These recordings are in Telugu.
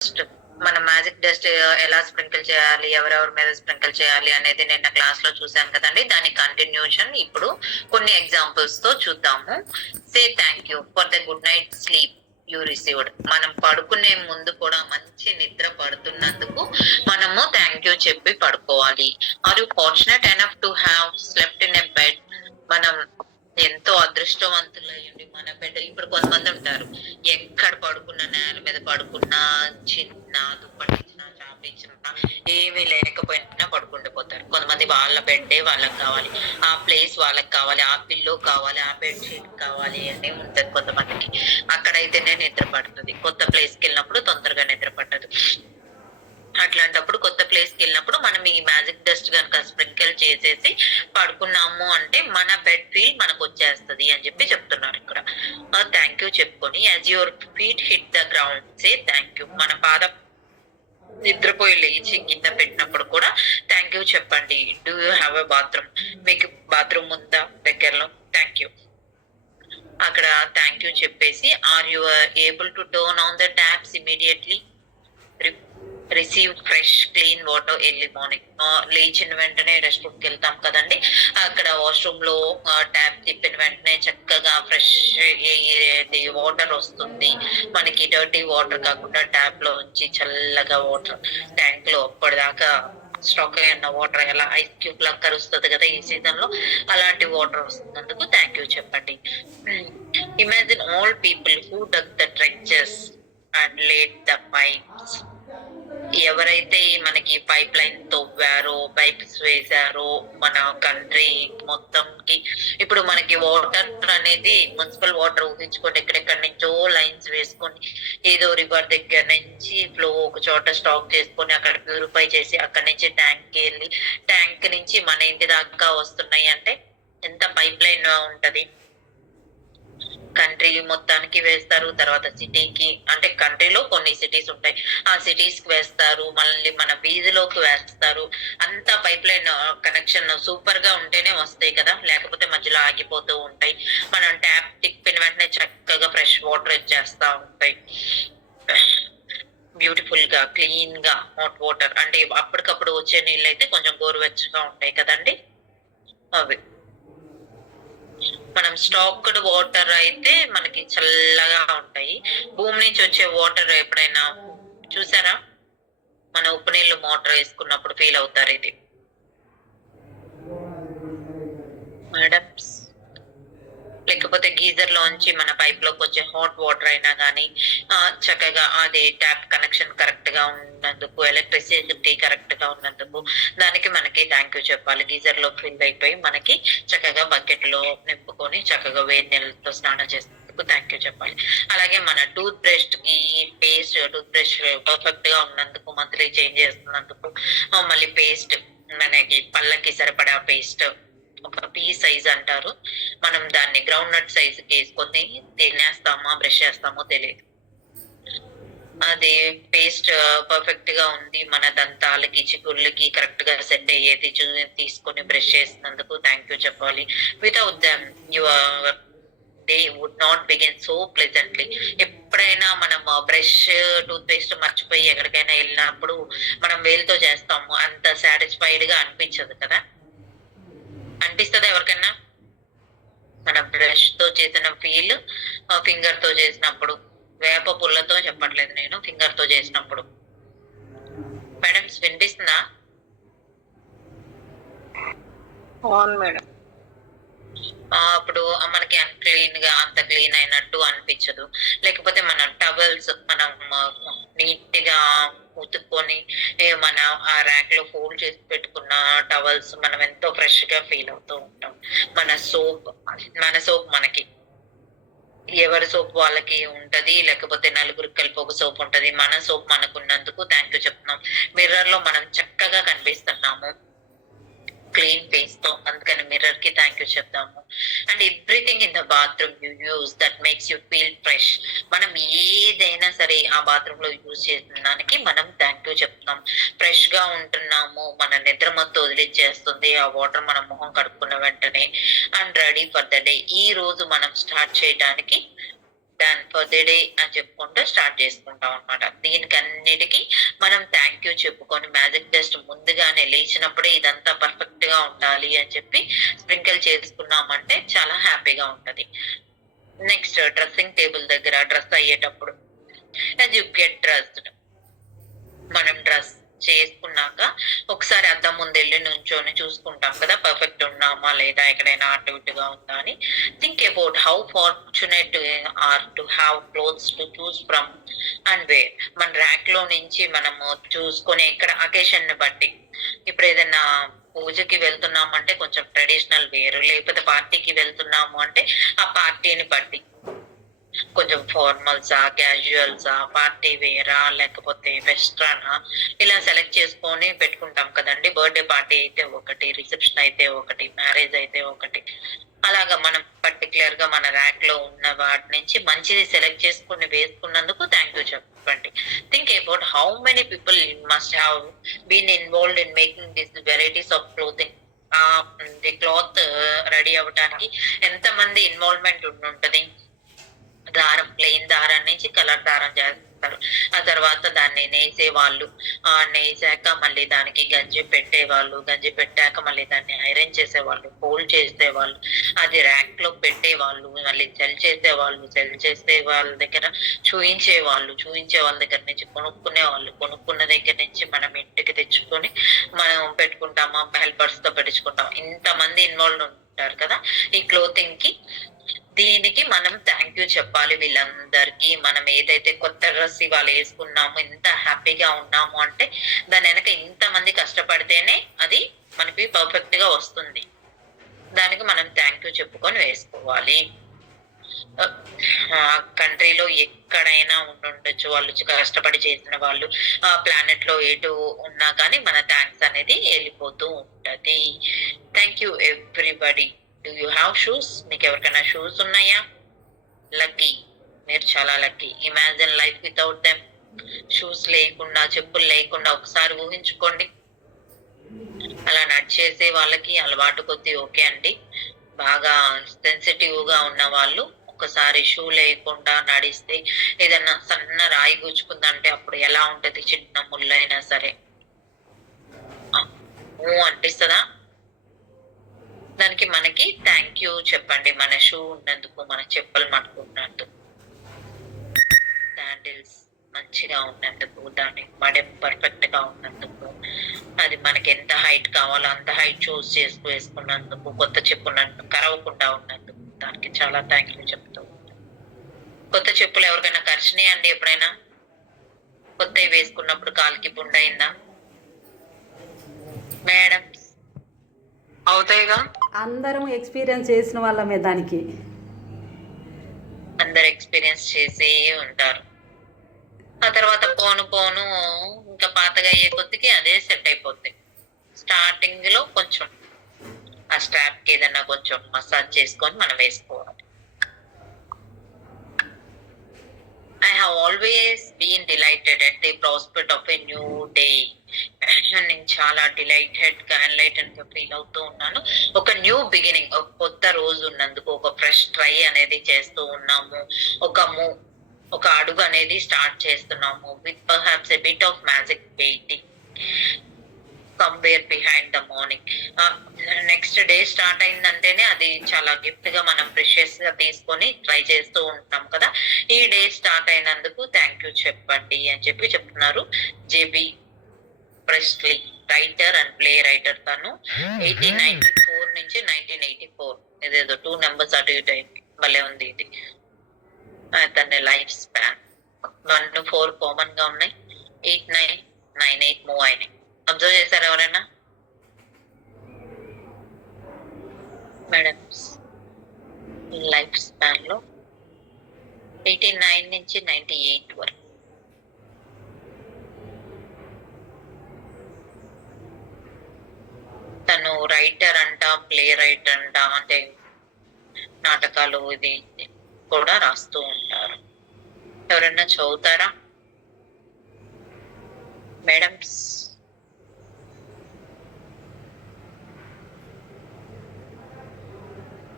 డస్ట్ మన మ్యాజిక్ డస్ట్ ఎలా స్ప్రింకిల్ చేయాలి, ఎవరెవరి మీద స్ప్రింకిల్ చేయాలి అనేది నిన్న క్లాస్ లో చూసాం కదండి. దాని కంటిన్యూషన్ ఇప్పుడు కొన్ని ఎగ్జాంపుల్స్ తో చూద్దాము. సే thank you for the good night sleep you received. మనం పడుకునే ముందు కూడా మంచి నిద్ర పడుతున్నందుకు మనము థ్యాంక్ యూ చెప్పి పడుకోవాలి. Are you fortunate enough to have slept in a bed. మనం ఎంతో అదృష్టవంతులయ్యండి. మన బెడ్ ఇప్పుడు కొంతమంది ఉంటారు, ఎక్కడ పడుకున్నా నేల మీద పడుకున్నా, చిన్న దుప్పటి ఇచ్చినా, చాప ఇచ్చినా, ఏమీ లేకపోయినా పడుకుండిపోతారు. కొంతమంది వాళ్ళ బెడ్డే వాళ్ళకి కావాలి, ఆ ప్లేస్ వాళ్ళకి కావాలి, ఆ పిల్లో కావాలి, ఆ బెడ్ షీట్ కావాలి అని ఉంటది కొంతమందికి. అక్కడైతేనే నిద్ర పడుతుంది. కొత్త ప్లేస్ కి వెళ్ళినప్పుడు తొందరగా నిద్ర పట్టదు. అట్లాంటప్పుడు కొత్త ప్లేస్ కి వెళ్ళినప్పుడు మనం ఈ మ్యాజిక్ డస్ట్ కనుక స్ప్రింకిల్ చేసేసి పడుకున్నాము అంటే మన బెడ్ ఫీల్ మనకు వచ్చేస్తది అని చెప్పి చెప్తున్నారు ఇక్కడ. థ్యాంక్ యూ చెప్పుకొని as your feet hit the ground say thank you. మన పాదం నిద్రపోయి లేచి కింద పెట్టినప్పుడు కూడా థ్యాంక్ యూ చెప్పండి. Do you have a bathroom? మీకు బాత్రూమ్ ఉందా దగ్గరలో? Thank you. అక్కడ థ్యాంక్ యూ చెప్పేసి are you able to turn on the taps immediately? Receive fresh clean water early morning. లేచిన వెంటనే రెస్ట్ రూమ్ కి వెళ్తాం కదండి, అక్కడ వాష్రూమ్ లో ట్యాప్ తిప్పిన వెంటనే చక్కగా ఫ్రెష్ వాటర్ వస్తుంది మనకి. డర్టీ వాటర్ కాకుండా ట్యాప్ లో ఉంచి చల్లగా వాటర్ ట్యాంక్ లో అప్పటిదాకా స్టాక్ అయిన వాటర్ ఎలా ఐస్ క్యూబ్ లా కరుస్తుంది కదా ఈ సీజన్ లో, అలాంటి వాటర్ వస్తున్నందుకు థ్యాంక్ యూ చెప్పండి. Imagine all people who dug the trenches and laid the pipes. ఎవరైతే మనకి పైప్ లైన్ తవ్వారో, పైప్స్ వేశారో మన కంట్రీ మొత్తంకి. ఇప్పుడు మనకి వాటర్ అనేది మున్సిపల్ వాటర్ ఊహించుకోండి, ఎక్కడెక్కడి నుంచో లైన్స్ వేసుకొని ఏదో రివర్ దగ్గర నుంచి ఫ్లో ఒక చోట స్టాక్ చేసుకొని అక్కడ ప్యూరిఫై చేసి అక్కడి నుంచి ట్యాంక్ కి వెళ్ళి ట్యాంక్ నుంచి మన ఇంటి దాకా వస్తున్నాయి అంటే ఎంత పైప్ లైన్ ఉంటది. కంట్రీ మొత్తానికి వేస్తారు, తర్వాత సిటీకి, అంటే కంట్రీలో కొన్ని సిటీస్ ఉంటాయి, ఆ సిటీస్ కి వేస్తారు, మళ్ళీ మన వీధిలోకి వేస్తారు. అంత పైప్ లైన్ కనెక్షన్ సూపర్ గా ఉంటేనే వస్తాయి కదా, లేకపోతే మధ్యలో ఆగిపోతూ ఉంటాయి. మనం ట్యాప్ తిప్పిన వెంటనే చక్కగా ఫ్రెష్ వాటర్ వచ్చేస్తా ఉంటాయి. బ్యూటిఫుల్ గా క్లీన్ గా హాట్ వాటర్, అంటే అప్పటికప్పుడు వచ్చే నీళ్ళు అయితే కొంచెం గోరువెచ్చగా ఉంటాయి కదండి అవి. మనం స్టాక్డ్ వాటర్ అయితే మనకి చల్లగా ఉంటాయి. భూమి నుంచి వచ్చే వాటర్ ఎప్పుడైనా చూసారా? మన ఉప్పు నీళ్లు మోటార్ వేసుకున్నప్పుడు ఫీల్ అవుతారు ఇది మేడమ్స్. లేకపోతే గీజర్ లోంచి మన పైప్ లోకి వచ్చే హాట్ వాటర్ అయినా కానీ చక్కగా అది ట్యాప్ కనెక్షన్ కరెక్ట్ గా ఉన్నందుకు, ఎలక్ట్రిసిటీ కరెక్ట్ గా ఉన్నందుకు దానికి మనకి థ్యాంక్ యూ చెప్పాలి. గీజర్ లో ఫిల్ అయిపోయి మనకి చక్కగా బకెట్ లో నింపుకొని చక్కగా వేడి నీళ్ళతో స్నానం చేసినందుకు థ్యాంక్ యూ చెప్పాలి. అలాగే మన టూత్ బ్రష్ కి పేస్ట్, టూత్ బ్రష్ పర్ఫెక్ట్ గా ఉన్నందుకు, మంత్లీ చేంజ్ చేస్తున్నందుకు, మళ్ళీ పేస్ట్ మనకి పళ్ళకి సరిపడా పేస్ట్ ఒక పీ సైజ్ అంటారు, మనం దాన్ని గ్రౌండ్ నట్ సైజ్ వేసుకొని తినేస్తామో బ్రష్ చేస్తామో తెలియదు. అది పేస్ట్ పర్ఫెక్ట్ గా ఉంది, మన దంతాలకి చిగుళ్ళకి కరెక్ట్ గా సెట్ అయ్యేది తీసుకొని బ్రష్ చేసినందుకు థ్యాంక్ యూ చెప్పాలి. Without them your day would not begin so pleasantly. ఎప్పుడైనా మనం బ్రష్ టూత్ పేస్ట్ మర్చిపోయి ఎక్కడికైనా వెళ్ళినప్పుడు మనం వేలుతో చేస్తాము, అంత సాటిస్ఫైడ్ గా అనిపించదు కదా. అనిపిస్తుందా ఎవరికైనా? మన బ్రష్ తో చేసిన ఫీల్ ఫింగర్ తో చేసినప్పుడు, వేప పుల్లతో చెప్పట్లేదు నేను, ఫింగర్ తో చేసినప్పుడు. మేడమ్స్ వినిపిస్తుందా? అవును మేడం. అప్పుడు మనకి అన్క్లీన్ గా అంత క్లీన్ అయినట్టు అనిపించదు. లేకపోతే మన టవల్స్ మనం నీట్ గా ఉతుక్కొని మన ఆ ర్యాక్ లో ఫోల్డ్ చేసి పెట్టుకున్న టవల్స్ మనం ఎంతో ఫ్రెష్ గా ఫీల్ అవుతూ ఉంటాం. మన సోప్ మనకి ఎవరి సోప్ వాళ్ళకి ఉంటది, లేకపోతే నలుగురికి కలిపి ఒక సోప్ ఉంటది. మన సోప్ మనకు ఉన్నందుకు థ్యాంక్ యూ చెప్తున్నాం. మిర్రర్ లో మనం చక్కగా కనిపిస్తున్నాము క్లీన్ ఫేస్ తో, అందుకని మిర్రర్ కి థ్యాంక్ యూ చెప్తాము. And everything in the bathroom you use that makes you feel fresh. మనం ఏదైనా సరే ఆ బాత్రూమ్ లో యూజ్ చేసిన దానికి మనం థ్యాంక్ యూ చెప్తున్నాం. ఫ్రెష్ గా ఉంటున్నాము, మన నిద్ర మొత్తం వదిలిచ్చేస్తుంది ఆ వాటర్ మనం మొహం కడుక్కున్న వెంటనే. And ready for the day. ఈ రోజు మనం స్టార్ట్ చేయడానికి డన్ ఫర్ ది డే అని చెప్పుకుంటూ స్టార్ట్ చేసుకుంటాం అనమాట. దీనికి అన్నిటికీ మనం థ్యాంక్ యూ చెప్పుకొని మ్యాజిక్ డస్ట్ ముందుగానే లేచినప్పుడే ఇదంతా పర్ఫెక్ట్ గా ఉండాలి అని చెప్పి స్ప్రింకిల్ చేసుకున్నామంటే చాలా హ్యాపీగా ఉంటది. నెక్స్ట్ డ్రెస్సింగ్ టేబుల్ దగ్గర డ్రెస్ అయ్యేటప్పుడు యాజ్ యూ గెట్ డ్రెస్డ్, మనం డ్రెస్ చేసుకున్నాక ఒకసారి అద్దం ముందు వెళ్ళి నుంచొని చూసుకుంటాం కదా, పర్ఫెక్ట్ ఉన్నామా లేదా, ఎక్కడైనా అటు ఇటుగా ఉందా అని. Think about how fortunate are to have clothes to choose from and wear. మన ర్యాక్ లో నుంచి మనము చూసుకొని ఇక్కడ అకేషన్ ని బట్టి, ఇప్పుడు ఏదైనా పూజకి వెళ్తున్నామంటే కొంచెం ట్రెడిషనల్ వేరు, లేకపోతే పార్టీకి వెళ్తున్నాము అంటే ఆ పార్టీని బట్టి కొంచెం ఫార్మల్సా, క్యాజువల్సా, పార్టీ వేరా, లేకపోతే వెస్ట్రనా, ఇలా సెలెక్ట్ చేసుకొని పెట్టుకుంటాం కదండి. బర్త్డే పార్టీ అయితే ఒకటి, రిసెప్షన్ అయితే ఒకటి, మ్యారేజ్ అయితే ఒకటి. అలాగా మనం పర్టికులర్ గా మన ర్యాక్ లో ఉన్న వాటి నుంచి మంచిది సెలెక్ట్ చేసుకుని వేసుకున్నందుకు థ్యాంక్ యూ చెప్పండి. Think about how many people must have been involved in making this varieties of clothing. ఆ క్లాత్ రెడీ అవ్వడానికి ఎంత మంది ఇన్వాల్వ్మెంట్ ఉంటది. దారం, ప్లెయిన్ దారం నుంచి కలర్ దారం చేస్తారు. ఆ తర్వాత దాన్ని నేసే వాళ్ళు, నేసాక మళ్ళీ దానికి గంజి పెట్టేవాళ్ళు, గంజి పెట్టాక మళ్ళీ దాన్ని ఐరన్ చేసేవాళ్ళు, ఫోల్డ్ చేసేవాళ్ళు, అది ర్యాక్ లో పెట్టేవాళ్ళు, మళ్ళీ సెల్ చేసేవాళ్ళు, సెల్ చేసే వాళ్ళ దగ్గర చూయించే వాళ్ళ దగ్గర నుంచి కొనుక్కునే వాళ్ళు, కొనుక్కున్న దగ్గర నుంచి మనం ఇంటికి తెచ్చుకొని మనం పెట్టుకుంటామా, హెల్పర్స్ తో పెట్టించుకుంటాం. ఇంతమంది ఇన్వాల్వ్ ఉంటారు కదా ఈ క్లోతింగ్ కి. దీనికి మనం థ్యాంక్ యూ చెప్పాలి వీళ్ళందరికీ. మనం ఏదైతే కొత్త డ్రెస్ ఇవాళ వేసుకున్నాము, ఇంత హ్యాపీగా ఉన్నాము అంటే దాని వెనక ఇంతమంది కష్టపడితేనే అది మనకి పర్ఫెక్ట్ గా వస్తుంది. దానికి మనం థ్యాంక్ యూ చెప్పుకొని వేసుకోవాలి. కంట్రీలో ఎక్కడైనా ఉండొచ్చు, వాళ్ళు కష్టపడి చేసిన వాళ్ళు, ఆ ప్లానెట్ లో ఎటు ఉన్నా కానీ మన థ్యాంక్స్ అనేది వెళ్ళిపోతూ ఉంటది. Thank you everybody. Do you have shoes? మీకు ఎవరికైనా షూస్ ఉన్నాయా? లక్కీ, మీరు చాలా lucky. Imagine life without them. Shoes లేకుండా, చెప్పులు లేకుండా ఒకసారి ఊహించుకోండి. అలా నడిచేసే వాళ్ళకి అలవాటు కొద్దీ ఓకే అండి. బాగా సెన్సిటివ్ గా ఉన్న వాళ్ళు ఒకసారి షూ లేకుండా నడిస్తే ఏదైనా సన్న రాయి గుచ్చుకుందంటే అప్పుడు ఎలా ఉంటది, చిన్న ముళ్ళైనా సరే అనిపిస్తుందా? దానికి మనకి థ్యాంక్ యూ చెప్పండి. మన షూ ఉన్నందుకు, మన చెప్పులు మనకు ఉన్నందుకు, శాండిల్స్ మంచిగా ఉన్నందుకు, దాని మడెం పర్ఫెక్ట్ గా ఉన్నందుకు, అది మనకి ఎంత హైట్ కావాలో అంత హైట్ చూస్ చేసుకు వేసుకున్నందుకు, కొత్త చెప్పున్నందుకు, కరవకుండా ఉన్నందుకు దానికి చాలా థ్యాంక్ యూ చెప్తూ ఉంటాను. కొత్త చెప్పులు ఎవరికైనా ఖర్చునే అండి? ఎప్పుడైనా కొత్తవి వేసుకున్నప్పుడు కాలికి పుండు అయిందా మేడం? అవుతాయిగా. అందరం ఎక్స్పీరియన్స్ చేసిన వాళ్ళమే దానికి. అందరు ఎక్స్పీరియన్స్ చేసి ఉంటారు. ఆ తర్వాత పోను పోను ఇంకా పాతగా అయ్యే కొద్దికి అదే సెట్ అయిపోద్ది. స్టార్టింగ్ లో కొంచెం ఆ స్ట్రాప్ కి ఏదైనా కొంచెం మసాజ్ చేసుకొని మనం వేసుకోవాలి. I have always been delighted at the prospect of a new day. నేను చాలా డిలైటెడ్ గా, ఎన్లైటెడ్ గా ఫీల్ అవుతూ ఉన్నాను. ఒక న్యూ బిగినింగ్, ఒక కొత్త రోజు ఉన్నందుకు, ఒక ఫ్రెష్ ట్రై అనేది చేస్తూ ఉన్నాము. ఒక అడుగు అనేది స్టార్ట్ చేస్తున్నాము. With perhaps a bit of magic waiting somewhere behind the morning. Next day start అయిందంటేనే అది చాలా గిఫ్ట్ గా మనం ప్రెషియస్ గా తీసుకొని ట్రై చేస్తూ ఉంటాం కదా. ఈ డే స్టార్ట్ అయినందుకు థ్యాంక్ యూ చెప్పండి అని చెప్పి చెప్తున్నారు JB Presley, writer and play writer. తను 1894 నుంచి 1984, ఇదేదో 2 నెంబర్స్ అటు ఇటు అయింది. భలే ఉంది ఇది. తన లైఫ్ స్పాన్ 1 to 4 కామన్ గా ఉన్నాయి, 8, 9, 9, 8 మూవ్ అయినాయి. అబ్జర్వ్ చేశారు ఎవరైనా మేడమ్స్? లైఫ్ స్పాన్ లో 89 నుంచి 98 వరకు. తను రైటర్ అంట, ప్లే రైటర్ అంట, అంటే నాటకాలు ఇది కూడా రాస్తూ ఉంటారు. ఎవరన్నా చదువుతారా madams?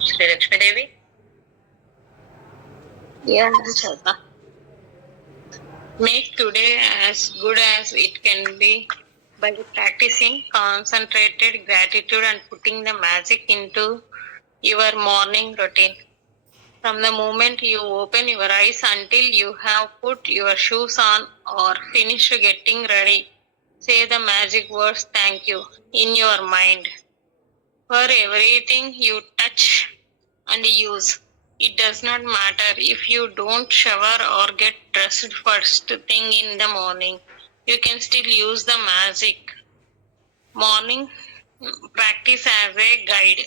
Shri Lakshmidevi Yeah, Chata. Make today as good as it can be by practicing concentrated gratitude and putting the magic into your morning routine. From the moment you open your eyes until you have put your shoes on or finished getting ready, say the magic words thank you in your mind for everything you touch and use. It does not matter if you don't shower or get dressed first thing in the morning. You can still use the magic morning practice as a guide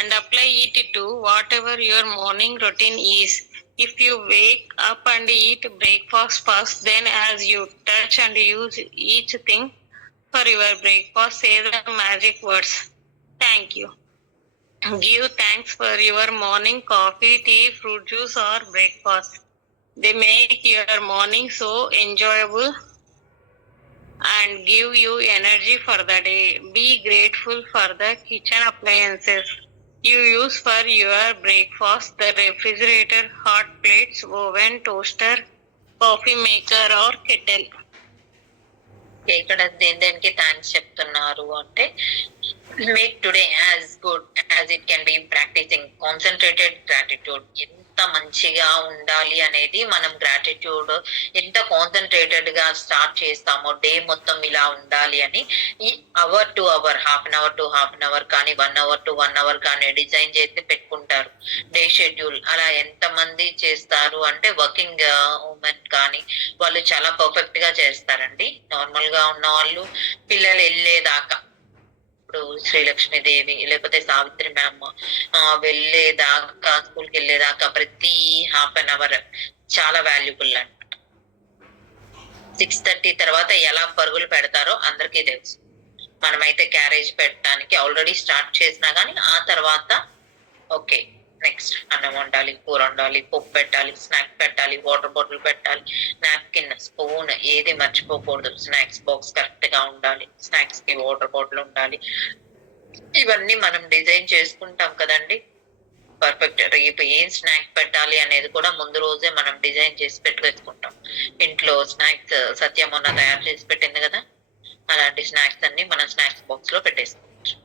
and apply it to whatever your morning routine is. If you wake up and eat breakfast first, then as you touch and use each thing for your breakfast, say the magic words. Thank you. Give thanks for your morning coffee, tea, fruit juice, or breakfast. They make your morning so enjoyable and give you energy for the day. Be grateful for the kitchen appliances you use for your breakfast, the refrigerator, hot plates, oven, toaster, coffee maker, or kettle. ఇక్కడ దేనికి థ్యాంక్స్ చెప్తున్నారు అంటే make today as good as it can be practising concentrated gratitude. ఎంత మంచిగా ఉండాలి అనేది మనం గ్రాటిట్యూడ్ ఎంత కాన్సన్ట్రేటెడ్ గా స్టార్ట్ చేస్తామో డే మొత్తం ఇలా ఉండాలి అని ఈ hour to hour, half an hour to half an hour కానీ 1 అవర్ టు 1 అవర్ కానీ డిజైన్ చేసి పెట్టుకుంటారు డే షెడ్యూల్. అలా ఎంత మంది చేస్తారు అంటే వర్కింగ్ ఉమెన్ కానీ వాళ్ళు చాలా పర్ఫెక్ట్ గా చేస్తారండి. నార్మల్ గా ఉన్న వాళ్ళు పిల్లలు వెళ్ళేదాకా, ఇప్పుడు శ్రీలక్ష్మీదేవి లేకపోతే సావిత్రి మ్యామ్ వెళ్ళేదాకా, స్కూల్ కి వెళ్ళేదాకా ప్రతి హాఫ్ అన్ అవర్ చాలా వాల్యుబుల్ అంట. 6:30 తర్వాత ఎలా పరుగులు పెడతారో అందరికీ తెలుసు. మనమైతే క్యారేజ్ పెట్టడానికి ఆల్రెడీ స్టార్ట్ చేసినా గానీ ఆ తర్వాత ఓకే నెక్స్ట్ అన్నం వండాలి, కూర వండాలి, పప్పు పెట్టాలి, స్నాక్ పెట్టాలి, వాటర్ బాటిల్ పెట్టాలి, నాప్కిన్, స్పూన్ ఏది మర్చిపోకూడదు, స్నాక్స్ బాక్స్ కరెక్ట్ గా ఉండాలి, స్నాక్స్ కి వాటర్ బాటిల్ ఉండాలి. ఇవన్నీ మనం డిజైన్ చేసుకుంటాం కదండి పర్ఫెక్ట్. రేపు ఏం స్నాక్ పెట్టాలి అనేది కూడా ముందు రోజే మనం డిజైన్ చేసి పెట్టుకుంటాం. ఇంట్లో స్నాక్స్ సత్యం మొన్న తయారు చేసి పెట్టింది కదా, అలాంటి స్నాక్స్ అన్ని మనం స్నాక్స్ బాక్స్ లో పెట్టేసుకోవచ్చు.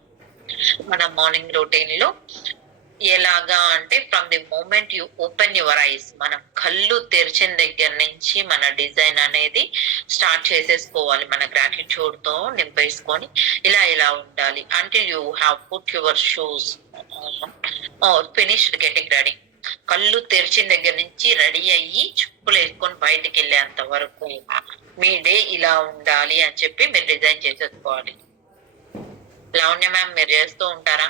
మన మార్నింగ్ రొటీన్ లో ఎలాగా అంటే from the moment you open your eyes, మనం కళ్ళు తెరిచిన దగ్గర నుంచి మన డిజైన్ అనేది స్టార్ట్ చేసేసుకోవాలి. మన గ్రాటిట్యూడ్ తో నింపేసుకొని ఇలా ఇలా ఉండాలి until you have put your shoes or finished getting ready. కళ్ళు తెరిచిన దగ్గర నుంచి రెడీ అయ్యి చెప్పులు వేసుకొని బయటికి వెళ్ళేంత వరకు మీ డే ఇలా ఉండాలి అని చెప్పి మీరు డిజైన్ చేసేసుకోవాలి. లావణ్య మ్యామ్ మీరు చేస్తూ ఉంటారా?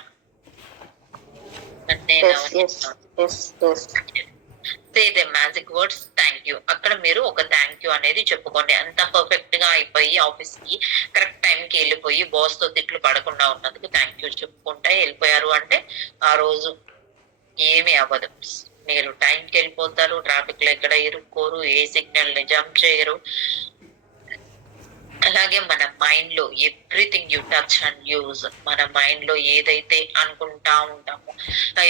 Say the magic words thank you. అక్కడ మీరు ఒక థ్యాంక్ యూ అనేది చెప్పుకోండి. అంత పర్ఫెక్ట్ గా అయిపోయి ఆఫీస్ కి కరెక్ట్ టైం కి వెళ్ళిపోయి బాస్ తో తిట్లు పడకుండా ఉన్నందుకు థ్యాంక్ యూ చెప్పుకుంటే వెళ్ళిపోయారు అంటే ఆ రోజు ఏమీ అవ్వదు. మీరు టైంకి వెళ్ళిపోతారు, ట్రాఫిక్ లో ఎక్కడ ఇరుక్కోరు, ఏ సిగ్నల్ ని జంప్ చేయరు. అలాగే మన మైండ్ లో everything you touch and use, మన మైండ్ లో ఏదైతే అనుకుంటా ఉంటామో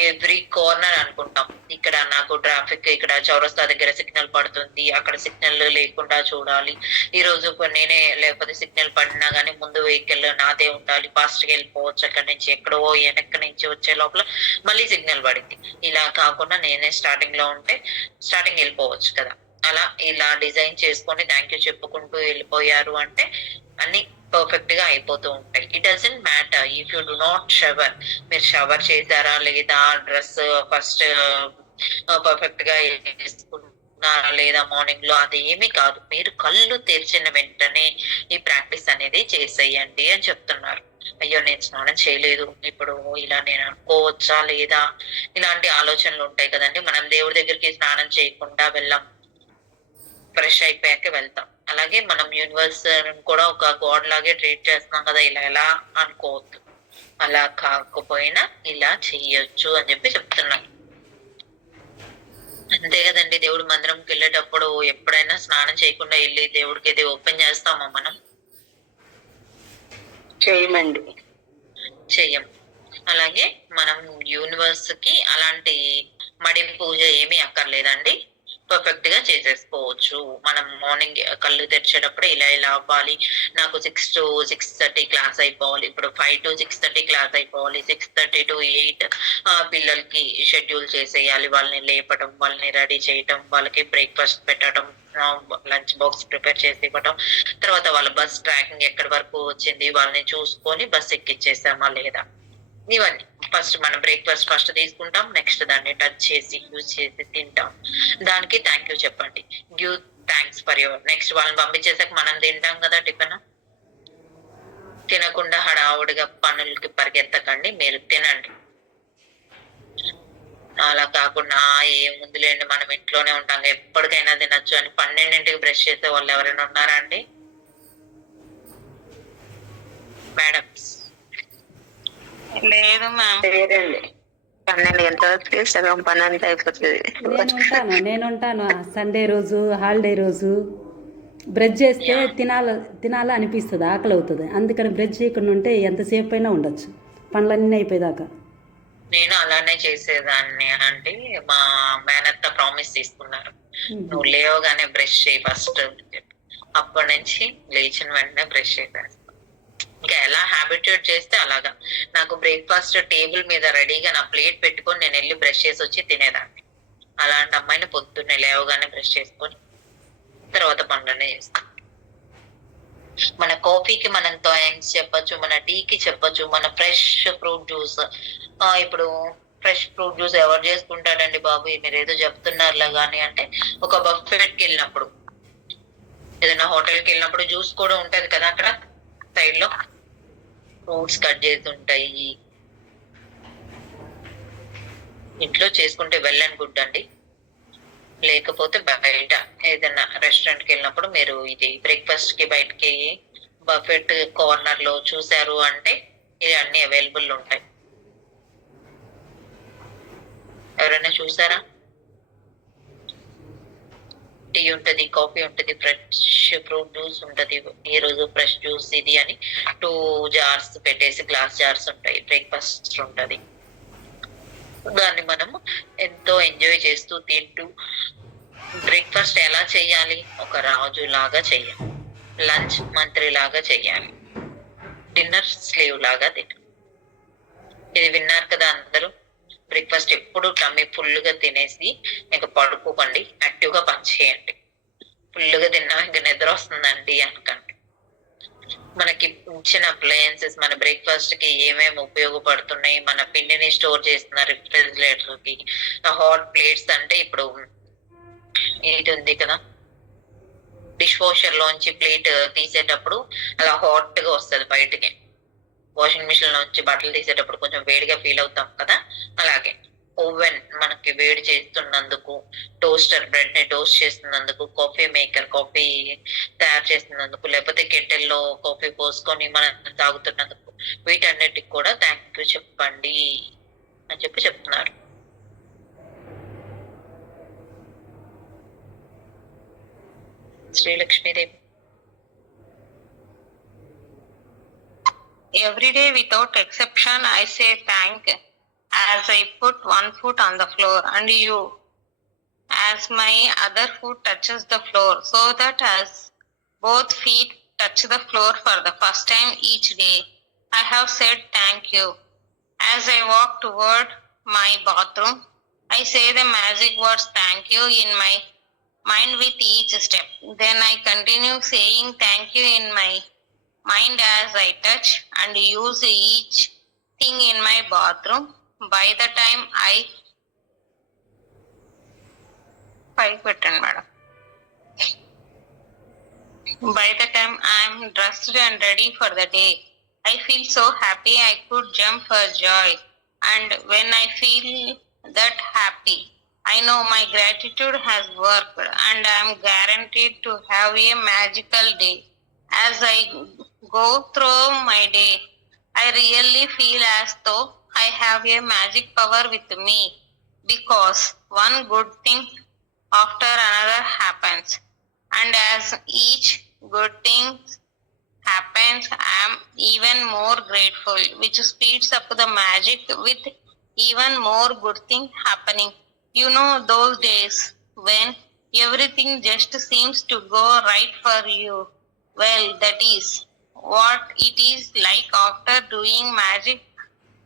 ఎవ్రీ కార్నర్ అనుకుంటాం. ఇక్కడ నాకు ట్రాఫిక్, ఇక్కడ చౌరస్తా దగ్గర సిగ్నల్ పడుతుంది, అక్కడ సిగ్నల్ లేకుండా చూడాలి. ఈ రోజు నేనే లేకపోతే సిగ్నల్ పడినా గానీ ముందు వెహికల్ నాదే ఉండాలి, ఫాస్ట్ గా వెళ్ళిపోవచ్చు. అక్కడి నుంచి ఎక్కడో వెనక్కి నుంచి వచ్చే లోపల మళ్ళీ సిగ్నల్ పడింది. ఇలా కాకుండా నేనే స్టార్టింగ్ లో ఉంటే స్టార్టింగ్ వెళ్ళిపోవచ్చు కదా. అలా ఇలా డిజైన్ చేసుకొని థ్యాంక్ యూ చెప్పుకుంటూ వెళ్ళిపోయారు అంటే అన్ని పర్ఫెక్ట్ గా అయిపోతూ ఉంటాయి. It doesn't matter if you do not shower. మీరు షవర్ చేశారా లేదా, డ్రెస్ ఫస్ట్ పర్ఫెక్ట్ గా వేసుకున్నారా లేదా మార్నింగ్ లో, అది ఏమీ కాదు. మీరు కళ్ళు తెరిచిన వెంటనే ఈ ప్రాక్టీస్ అనేది చేసేయండి అని చెప్తున్నారు. అయ్యో నేను స్నానం చేయలేదు, ఇప్పుడు ఇలా నేను అనుకోవచ్చా లేదా, ఇలాంటి ఆలోచనలు ఉంటాయి కదండి. మనం దేవుడి దగ్గరికి స్నానం చేయకుండా వెళ్ళాం, ఫ్రెష్ అయిపోయాక వెళ్తాం. అలాగే మనం యూనివర్స్ కూడా ఒక గాడ్ లాగే ట్రీట్ చేస్తున్నాం కదా, ఇలా ఎలా అనుకోవద్దు. అలా కాకపోయినా ఇలా చెయ్యొచ్చు అని చెప్పి చెప్తున్నాం. అంతే కదండి. దేవుడి మందిరంకి వెళ్ళేటప్పుడు ఎప్పుడైనా స్నానం చేయకుండా వెళ్ళి దేవుడికి ఇది ఓపెన్ చేస్తామా మనం? చేయమండి. చెయ్యం. అలాగే మనం యూనివర్స్ కి అలాంటి మడి పూజ ఏమీ అక్కర్లేదండి. పర్ఫెక్ట్ గా చేసేసుకోవచ్చు. మనం మార్నింగ్ కళ్ళు తెరిచేటప్పుడు ఇలా ఇలా అవ్వాలి, నాకు 6 to 6:30 క్లాస్ అయిపోవాలి, ఇప్పుడు 5 to 6:30 క్లాస్ అయిపోవాలి, 6:30 to 8 పిల్లలకి షెడ్యూల్ చేసేయాలి, వాళ్ళని లేపడం, వాళ్ళని రెడీ చేయటం, వాళ్ళకి బ్రేక్ఫాస్ట్ పెట్టడం, లంచ్ బాక్స్ ప్రిపేర్ చేసి ఇవ్వడం, తర్వాత వాళ్ళ బస్ ట్రాకింగ్ ఎక్కడి వరకు వచ్చింది, వాళ్ళని చూసుకొని బస్ ఎక్కిచ్చేసామా లేదా, ఇవన్నీ. ఫస్ట్ మనం బ్రేక్ఫాస్ట్ ఫస్ట్ తీసుకుంటాం, నెక్స్ట్ దాన్ని టచ్ చేసి యూజ్ చేసి తింటాం. దానికి థ్యాంక్ యూ చెప్పండి, give thanks for your. Next వాళ్ళని పంపించేసాక మనం తింటాం కదా టిఫిన్. తినకుండా హడావుడిగా పనులకి పరిగెత్తకండి, మీరు తినండి. అలా కాకుండా ఏముందిలేండి మనం ఇంట్లోనే ఉంటాం ఎప్పటికైనా తినొచ్చు అని 12ంటికి బ్రష్ చేసే వాళ్ళు ఎవరైనా ఉన్నారా అండి మేడమ్స్? లేదు మ్యామ్. లేదండి. 12 గంటల వరకు సగం పని అంతా అయిపోతుంది. నేను ఉంటాను సండే రోజు హాలిడే రోజు బ్రష్ చేస్తే తినాలా అనిపిస్తుంది, ఆకలి అవుతుంది. అందుకని బ్రష్ చేయకుండా ఉంటే ఎంతసేపు అయినా ఉండొచ్చు పనులన్నీ అయిపోయేదాకా. నేను అలానే చేసేదాన్ని అంటే మా మేనత్త ప్రామిస్ తీసుకున్నారు, నువ్వు లేవగానే బ్రష్ చేయి ఫస్ట్ అని చెప్పి. అప్పటి నుంచి లేచిన వెంటనే బ్రష్ చేసేస్తాను. ఇంకా ఎలా హ్యాబిట్యూట్ చేస్తే అలాగా. నాకు బ్రేక్ఫాస్ట్ టేబుల్ మీద రెడీగా నా ప్లేట్ పెట్టుకొని నేను వెళ్ళి బ్రష్ చేసి వచ్చి తినేదాన్ని. అలాంటి అమ్మాయిని పొద్దున్నే లేవగానే బ్రష్ చేసుకొని తర్వాత పనులనే చేస్తాను. మన కాఫీకి మనం థ్యాంక్స్ చెప్పొచ్చు, మన టీకి చెప్పొచ్చు, మన ఫ్రెష్ ఫ్రూట్ జ్యూస్. ఇప్పుడు ఫ్రెష్ ఫ్రూట్ జ్యూస్ ఎవరు చేసుకుంటాడండి బాబు, మీరు ఏదో చెప్తున్నారులే కానీ అంటే, ఒక బఫెట్కి వెళ్ళినప్పుడు, ఏదైనా హోటల్కి వెళ్ళినప్పుడు జ్యూస్ కూడా ఉంటది కదా అక్కడ సైడ్ లో, ఫ్రూట్స్ కట్ చేసి ఉంటాయి. ఇంట్లో చేసుకుంటే వెల్ అండ్ గుడ్ అండి. లేకపోతే బయట ఏదైనా రెస్టారెంట్ కి వెళ్ళినప్పుడు మీరు ఇది బ్రేక్ఫాస్ట్ కి బయటకి బఫెట్ కార్నర్ లో చూసారు అంటే ఇది అన్ని అవైలబుల్ ఉంటాయి. ఎవరైనా చూసారా? టీ ఉంటది, కాఫీ ఉంటది, ఫ్రెష్ ఫ్రూట్ జ్యూస్ ఉంటది. ఈ రోజు ఫ్రెష్ జ్యూస్ ఇది అని 2 jars పెట్టేసి గ్లాస్ జార్స్ ఉంటాయి, బ్రేక్ఫాస్ట్ ఉంటది. దాన్ని మనం ఎంతో ఎంజాయ్ చేస్తూ తింటూ, బ్రేక్ఫాస్ట్ ఎలా చెయ్యాలి, ఒక రాజు లాగా చెయ్యాలి, లంచ్ మంత్రి లాగా చెయ్యాలి, డిన్నర్ స్లేవ్ లాగా తినాలి. ఇది విన్నారు కదా అందరూ. బ్రేక్ఫాస్ట్ ఎప్పుడు టమ్మీ ఫుల్ గా తినేసి ఇంకా పడుకోకండి, యాక్టివ్ గా పనిచేయండి. ఫుల్ గా తిన్నా ఇంకా నిద్ర వస్తుందండి అనకండి. మనకి ఇచ్చిన అప్లయన్సెస్ మన బ్రేక్ఫాస్ట్ కి ఏమేమి ఉపయోగపడుతున్నాయి, మన పిండిని స్టోర్ చేస్తున్న రిఫ్రిజిరేటర్ కి, హాట్ ప్లేట్స్ అంటే ఇప్పుడు ఇది ఉంది కదా, డిష్ వాషర్ లోంచి ప్లేట్ తీసేటప్పుడు అలా హాట్ గా వస్తుంది బయటికి. వాషింగ్ మిషన్ లోంచి బట్టలు తీసేటప్పుడు కొంచెం వేడిగా ఫీల్ అవుతాం కదా, అలాగే ఓవెన్ మనకి వేడి చేస్తున్నందుకు, టోస్టర్ బ్రెడ్ ని టోస్ట్ చేస్తున్నందుకు, కాఫీ మేకర్ కాఫీ తయారు చేస్తున్నందుకు, లేకపోతే కెటిల్లో కాఫీ పోసుకొని మనం తాగుతున్నందుకు, వీటన్నిటికి కూడా థ్యాంక్ యూ చెప్పండి అని చెప్పి చెప్తున్నారు. Sri Lakshmi Devi. Every day without exception, I say thank as I put one foot on the floor and you as my other foot touches the floor, so that as both feet touch the floor for the first time each day, I have said thank you. As I walk toward my bathroom, I say the magic words thank you in my mind with each step. Then I continue saying thank you in my mind as I touch and use each thing in my bathroom. By the time I madam. By the time I am dressed and ready for the day, I feel so happy I could jump for joy. And when I feel that happy, I know my gratitude has worked and I am guaranteed to have a magical day. As I go through my day, I really feel as though I have a magic power with me, because one good thing after another happens. And as each good thing happens, I am even more grateful, which speeds up the magic with even more good things happening. You know those days when everything just seems to go right for you. Well, that is what it is like after doing magic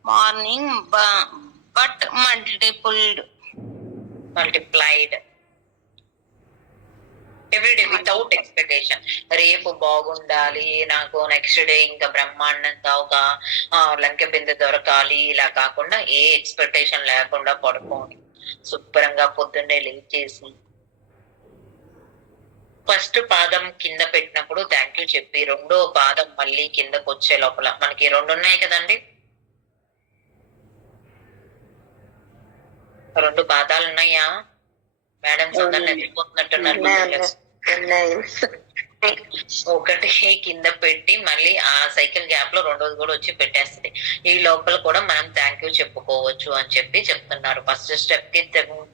morning, but multiplied everyday without expectation. రేపు బాగుండాలి, నాకు నెక్స్ట్ డే ఇంకా బ్రహ్మాండంగా ఒక లంకె బిందె దొరకాలి, ఇలా కాకుండా ఏ ఎక్స్పెక్టేషన్ లేకుండా పడుకోని శుభ్రంగా పొద్దున్నే లేచేసి ఫస్ట్ పాదం కింద పెట్టినప్పుడు థ్యాంక్ యూ చెప్పి, రెండో పాదం మళ్ళీ కిందకు వచ్చే లోపల మనకి 2 ఉన్నాయి కదండి, 2 పాదాలు ఉన్నాయా మేడం? అందరు నిద్రపోతున్నట్టున్నారు. ఒకటి కింద పెట్టి మళ్ళీ ఆ సైకిల్ గ్యాప్ లో రెండోది కూడా వచ్చి పెట్టేస్తుంది. ఈ లోపల కూడా మనం థ్యాంక్ యూ చెప్పుకోవచ్చు అని చెప్పి చెప్తున్నారు. ఫస్ట్ స్టెప్ కి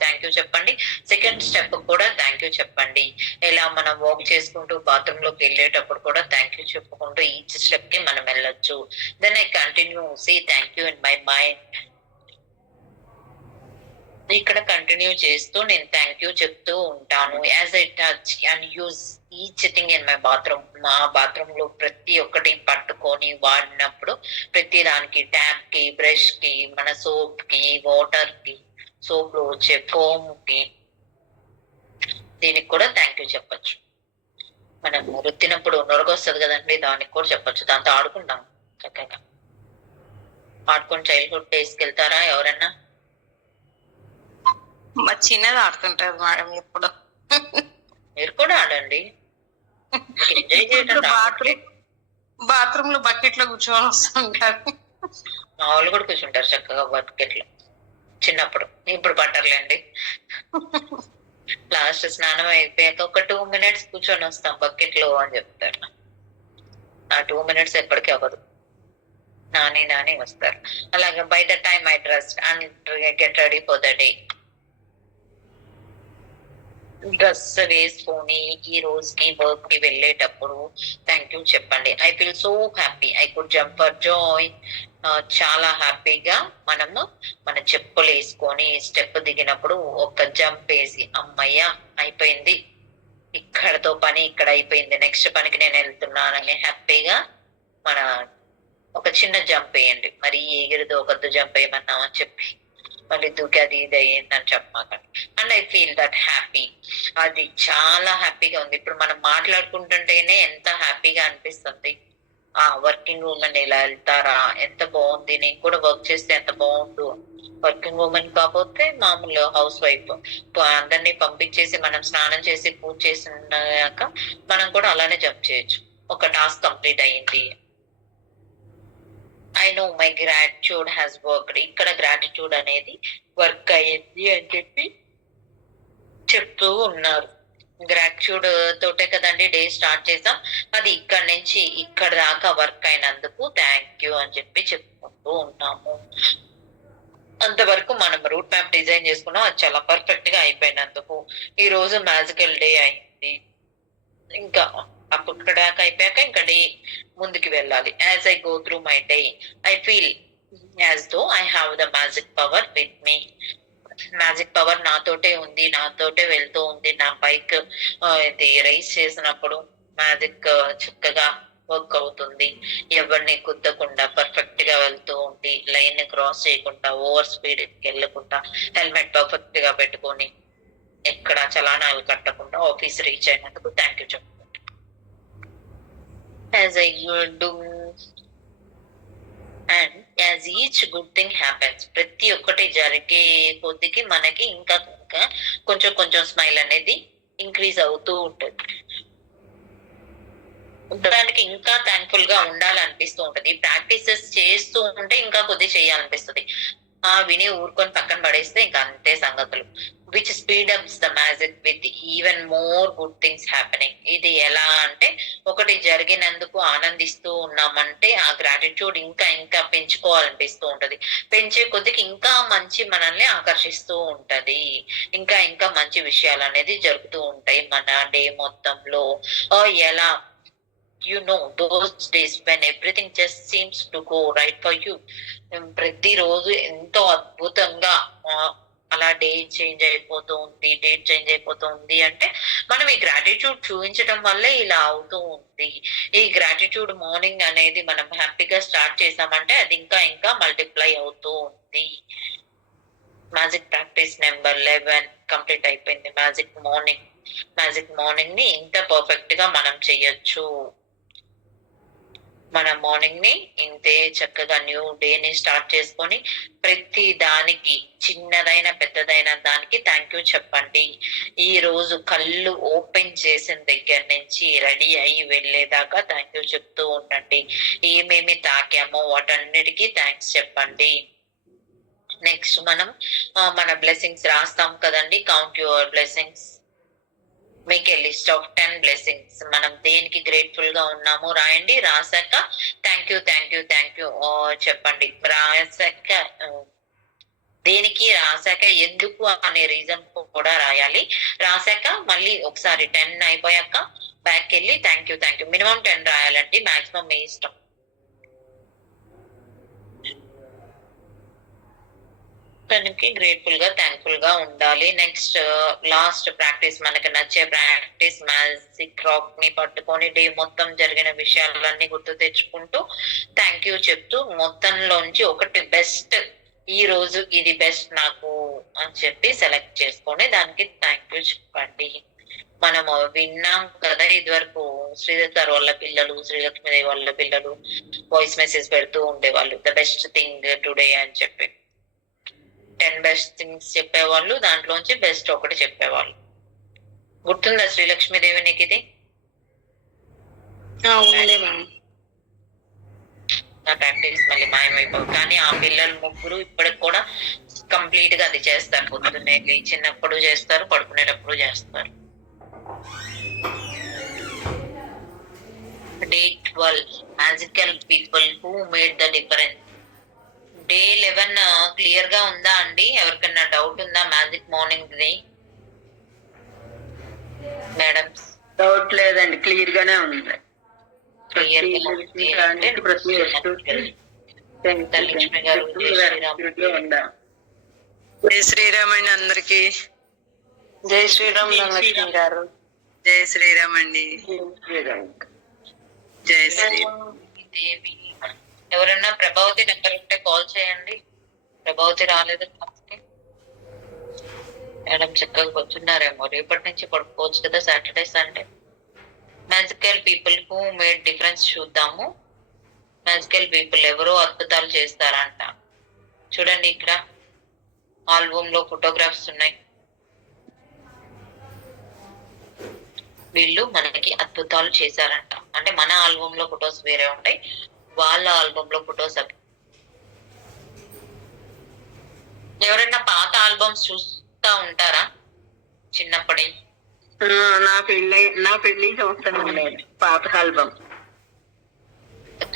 థ్యాంక్ యూ చెప్పండి, సెకండ్ స్టెప్ కూడా థ్యాంక్ యూ చెప్పండి. ఇలా మనం వాక్ చేసుకుంటూ బాత్రూమ్ లోకి వెళ్ళేటప్పుడు కూడా థ్యాంక్ యూ చెప్పుకుంటూ ఈచ్ స్టెప్ కి మనం వెళ్ళొచ్చు. Then I continue see thank you in my mind. ఇక్కడ కంటిన్యూ చేస్తూ నేను థ్యాంక్ యూ చెప్తూ ఉంటాను. As I touch and use each thing in my bathroom. మా బాత్రూమ్ లో ప్రతి ఒక్కటి పట్టుకొని వాడినప్పుడు ప్రతి దానికి ట్యాప్ కి, బ్రష్ కి, మన సోప్ కి, వాటర్ కి, సోప్ లో వచ్చే ఫోమ్ కి, దీనికి కూడా థ్యాంక్ యూ చెప్పచ్చు. మనం రుత్తినప్పుడు నొరగొస్తుంది కదండి, దానికి కూడా చెప్పచ్చు. దాంతో ఆడుకుంటాం చక్కగా. ఆడుకొని చైల్డ్హుడ్ డేస్కి వెళ్తారా ఎవరన్నా? మా చిన్నది ఆడుతుంటారు మేడం ఎప్పుడు. మీరు కూడా ఆడండి, ఎంజాయ్ చేయడం. బాత్రూమ్ లో బకెట్ లో కూర్చొని వస్తుంటారు. మా వాళ్ళు కూడా కూర్చుంటారు చక్కగా బకెట్ లో చిన్నప్పుడు. ఇప్పుడు పట్టర్లేండి. లాస్ట్ స్నానం అయిపోయాక ఒక 2 minutes కూర్చొని వస్తాం బకెట్ లో అని చెప్తారు. ఆ 2 minutes ఎప్పటికీ అవ్వదు, నాని వస్తారు. అలాగే by the time I dress and get ready for the day. Dress వేసుకొని ఈ రోజుకి వర్క్ కి వెళ్ళేటప్పుడు థ్యాంక్ యూ చెప్పండి. I feel so happy, I could jump for Joy. చాలా హ్యాపీగా మనము మన చెప్పులు వేసుకొని స్టెప్ దిగినప్పుడు ఒక జంప్ వేసి అమ్మయ్య అయిపోయింది, ఇక్కడతో పని ఇక్కడ అయిపోయింది, నెక్స్ట్ పనికి నేను వెళ్తున్నానని హ్యాపీగా మన ఒక చిన్న జంప్ వేయండి. మరి ఎగిరిదో ఒకద్దు జంప్ వేయమన్నామని చెప్పి మళ్ళీ దూకి అది ఇది అయ్యిందని చెప్పమాకండి. And I feel that happy. అది చాలా హ్యాపీగా ఉంది. ఇప్పుడు మనం మాట్లాడుకుంటుంటేనే ఎంత హ్యాపీగా అనిపిస్తుంది. వర్కింగ్ ఉమెన్ ఇలా వెళ్తారా, ఎంత బాగుంది, నేను కూడా వర్క్ చేస్తే ఎంత బాగుండు. వర్కింగ్ ఉమెన్ కాకపోతే మామూలు హౌస్ వైఫ్ అందరినీ పంపించేసి మనం స్నానం చేసి పూజ చేసినాక మనం కూడా అలానే జంప్ చేయొచ్చు. ఒక టాస్క్ కంప్లీట్ అయ్యింది, I know my gratitude has worked. ఇక్కడ గ్రాటిట్యూడ్ అనేది వర్క్ అయ్యింది అని చెప్పి చెప్తూ ఉన్నారు. గ్రాటిట్యూడ్ తోటే కదండి డే స్టార్ట్ చేసాం. అది ఇక్కడ నుంచి ఇక్కడ దాకా వర్క్ అయినందుకు థ్యాంక్ యూ అని చెప్పి చెప్పుకుంటూ ఉన్నాము. అంతవరకు మనం రూట్ మ్యాప్ డిజైన్ చేసుకున్నాం, అది చాలా పర్ఫెక్ట్ గా అయిపోయినందుకు. ఈ రోజు మ్యాజికల్ డే అయింది. ఇంకా అప్పుడు ఇక్కడ దాకా అయిపోయాక ఇంకా డే ముందుకు వెళ్ళాలి. As I go through my day I feel as though I have the magic power with me. Magic power నాతోటే ఉంది, నాతోటే వెళ్తూ ఉంది. నా బైక్ ఇది రైస్ చేసినప్పుడు మ్యాజిక్ చక్కగా వర్క్ అవుతుంది. ఎవరిని కుద్దకుండా పర్ఫెక్ట్ గా వెళ్తూ ఉండి, లైన్ క్రాస్ చేయకుండా, ఓవర్ స్పీడ్ వెళ్ళకుండా, హెల్మెట్ పర్ఫెక్ట్ గా పెట్టుకొని, ఎక్కడ చలానాలు కట్టకుండా ఆఫీస్ రీచ్ అయినందుకు థ్యాంక్ యూ చెప్తాను. As I do and as each good thing happens, ప్రతి ఒక్కటి జరిగే కొద్దికి మనకి ఇంకా ఇంకా కొంచెం కొంచెం స్మైల్ అనేది ఇంక్రీజ్ అవుతూ ఉంటుంది. దానికి ఇంకా థ్యాంక్ఫుల్ గా ఉండాలనిపిస్తూ ఉంటది. ప్రాక్టీసెస్ చేస్తూ ఉంటే ఇంకా కొద్ది చేయాలనిపిస్తుంది. విని ఊరుకొని పక్కన పడేస్తే ఇంకా అంతే సంగతులు. Which speed ups the magic with even more good things happening. ఇది ఎలా అంటే ఒకటి జరిగినందుకు ఆనందిస్తూ ఉన్నామంటే ఆ గ్రాటిట్యూడ్ ఇంకా ఇంకా పెంచుకోవాలనిపిస్తూ ఉంటది. పెంచే కొద్దికి ఇంకా మంచి మనల్ని ఆకర్షిస్తూ ఉంటది. ఇంకా ఇంకా మంచి విషయాలు అనేది జరుగుతూ ఉంటాయి మన డే మొత్తంలో. ఎలా those days when everything just seems to go right for you. ప్రతిరోజు ఎంతో అద్భుతంగా అలా డేట్ చేంజ్ అయిపోతూ ఉంది అంటే మనం ఈ గ్రాటిట్యూడ్ చూపించడం వల్లే ఇలా అవుతూ ఉంది. ఈ గ్రాటిట్యూడ్ మార్నింగ్ అనేది మనం హ్యాపీగా స్టార్ట్ చేసామంటే అది ఇంకా ఇంకా మల్టిప్లై అవుతూ ఉంది. మ్యాజిక్ ప్రాక్టీస్ నెంబర్ 11 కంప్లీట్ అయిపోయింది. మ్యాజిక్ మార్నింగ్ ని ఇంత పర్ఫెక్ట్ గా మనం చెయ్యొచ్చు. మన మార్నింగ్ ని ఇంతే చక్కగా న్యూ డే ని స్టార్ట్ చేసుకొని ప్రతి దానికి చిన్నదైన పెద్దదైన దానికి థ్యాంక్ యూ చెప్పండి. ఈ రోజు కళ్ళు ఓపెన్ చేసిన దగ్గర నుంచి రెడీ అయ్యి వెళ్ళేదాకా థ్యాంక్ యూ చెప్తూ ఉండండి. ఏమేమి తాకామో వాటన్నిటికీ థ్యాంక్స్ చెప్పండి. నెక్స్ట్ మనం మన బ్లెస్సింగ్స్ రాస్తాం కదండి. Count your blessings. Make a list of 10 blessings. మనం దేనికి గ్రేట్ఫుల్ గా ఉన్నామో రాయండి. రాసాక థ్యాంక్ యూ చెప్పండి. రాసాక దేనికి రాసాక ఎందుకు అనే రీజన్ కూడా రాయాలి. రాసాక మళ్ళీ ఒకసారి 10 అయిపోయాక బ్యాక్ వెళ్ళి థ్యాంక్ యూ మినిమం 10 రాయాలండి. మాక్సిమం మీ ఇష్టం. తనకి గ్రేట్ఫుల్ గా థ్యాంక్ఫుల్ గా ఉండాలి. నెక్స్ట్ లాస్ట్ ప్రాక్టీస్ మనకి నచ్చే ప్రాక్టీస్ మ్యాజిక్ రాక్ ని పట్టుకొని డే మొత్తం జరిగిన విషయాలన్నీ గుర్తు తెచ్చుకుంటూ థ్యాంక్ యూ చెప్తూ మొత్తంలోంచి ఒకటి బెస్ట్, ఈ రోజు ఇది బెస్ట్ నాకు అని చెప్పి సెలెక్ట్ చేసుకొని దానికి థ్యాంక్ యూ చెప్పండి. మనము విన్నాం కదా ఇది వరకు శ్రీధర్ సార్ వాళ్ళ పిల్లలు, శ్రీలక్ష్మీదేవి వాళ్ళ పిల్లలు వాయిస్ మెసేజ్ పెడుతూ ఉండేవాళ్ళు ద బెస్ట్ థింగ్ టుడే అని చెప్పి. 10 బెస్ట్ థింగ్స్ చెప్పేవాళ్ళు, దాంట్లోంచి బెస్ట్ ఒకటి చెప్పేవాళ్ళు. గుర్తుందా శ్రీలక్ష్మీదేవి నీకు ఇది? నా ప్రాక్టీస్ మళ్ళీ మాయమైపోవు. కానీ ఆ పిల్లలు ముగ్గురు ఇప్పటికి కూడా కంప్లీట్ గా అది చేస్తారు. పొద్దున్నే లేచినప్పుడు చేస్తారు, పడుకునేటప్పుడు చేస్తారు. Day 12 magical people who made the difference. Day 11 clear గా ఉందా అండి? ఎవరికైనా డౌట్ ఉందా magic morning the? Madam doubt లేదండి, క్లియర్ గానే ఉంది. క్లియర్ గా ఉంది అంటే ధనలక్ష్మి గారు జై శ్రీరామ్ అండి అందరికి. జై శ్రీరామ్ ధనలక్ష్మి గారు. జై శ్రీరామ్ అండి. జై శ్రీరామ్. దేవి ఎవరైనా ప్రభావతి నెంబర్ ఉంటే కాల్ చేయండి. ప్రభావతి రాలేదు మేడం, చక్కగా కూర్చున్నారేమో. రేపటి నుంచి పడుకోవచ్చు కదా Saturday Sunday. Magical people who made difference చూద్దాము. మ్యాజికల్ పీపుల్ ఎవరో అద్భుతాలు చేస్తారంట. చూడండి ఇక్కడ ఆల్బమ్ లో ఫోటోగ్రాఫ్స్ ఉన్నాయి. వీళ్ళు మనకి అద్భుతాలు చేశారంట. అంటే మన ఆల్బమ్ లో ఫొటోస్ వేరే ఉంటాయి, వాళ్ళ ఆల్బమ్ లో ఫొటోస్ అవి. ఎవరైనా పాత ఆల్బమ్స్ చూస్తా ఉంటారా చిన్నప్పటి? నా పెళ్లి చూస్తాను పాత ఆల్బమ్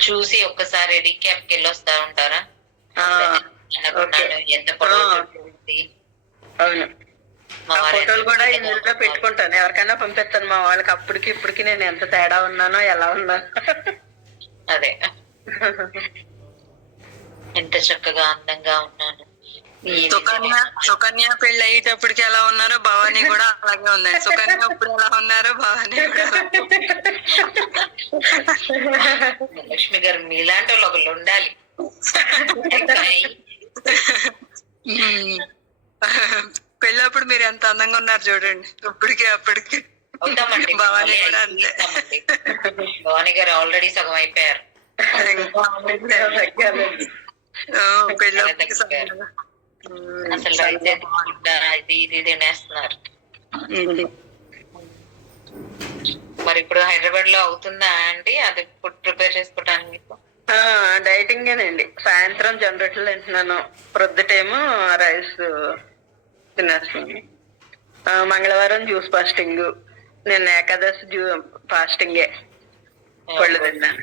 చూసి ఒక్కసారి రీక్యాప్ కి వెళ్ళొస్తా ఉంటారా? ఎంత పొడవు ఉంది. అవును, ఫోటోలు కూడా ఇందులో పెట్టుకుంటాను. ఎవరికైనా పంపిస్తాను మా వాళ్ళకి. అప్పటికి ఇప్పటికి నేను ఎంత తేడా ఉన్నానో, ఎలా ఉన్నాను. అదే ఎంత చక్కగా అందంగా ఉన్నాను. సుకన్య పెళ్లి అయ్యేటప్పటికి ఎలా ఉన్నారో భవానీ కూడా అలాగే ఉందండి. సుకన్య ఇప్పుడు ఎలా ఉన్నారో భవానీ కూడా. లక్ష్మి గారు మీలాంటి వాళ్ళు ఒకళ్ళు ఉండాలి. పెళ్ళప్పుడు మీరు ఎంత అందంగా ఉన్నారు చూడండి. ఇప్పటికి అప్పటికి అవుతామండి. భవానీ కూడా అంతే. భవానీ గారు ఆల్రెడీ సగం అయిపోయారు. అసలు ఇది తినేస్తున్నారు. మరి ఇప్పుడు హైదరాబాద్ లో అవుతుందా అండి అది ఫుడ్ ప్రిపేర్ చేసుకోవడానికి? డైటింగేనండి. సాయంత్రం జనరేట్లు తింటున్నాను, ప్రొద్దుటేమో రైస్ తినేస్తాను. మంగళవారం జ్యూస్ ఫాస్టింగ్, నిన్న ఏకాదశి ఫాస్టింగే, పళ్ళు తిన్నాను.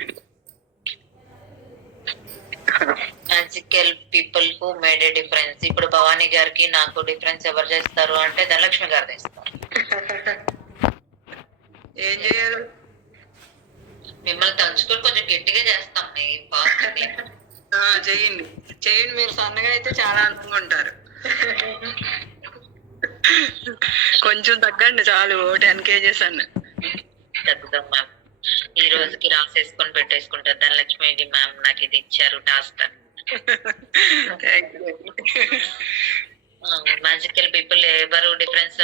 Magical people who made a difference. ఇప్పుడు భవానీ గారికి నాకు డిఫరెన్స్ ఎవరు చేస్తారు అంటే ధనలక్ష్మి గారు చేస్తారు. ఏం చేయాలి? మిమ్మల్ని తలుచుకొని కొంచెం గట్టిగా చేస్తాం. చేయండి చేయండి. మీరు సన్నగా అయితే చాలా అందంగా ఉంటారు. కొంచెం తగ్గండి చాలు 10 kgs అన్న. తగ్గుదాం మ్యామ్. ఈ రోజుకి రాసేసుకొని పెట్టేసుకుంటారు. ధనలక్ష్మి మ్యామ్ నాకు ఇది ఇచ్చారు టాస్క్ అని. మ్యాజికల్ పీపుల్ ఎవరు డిఫరెన్స్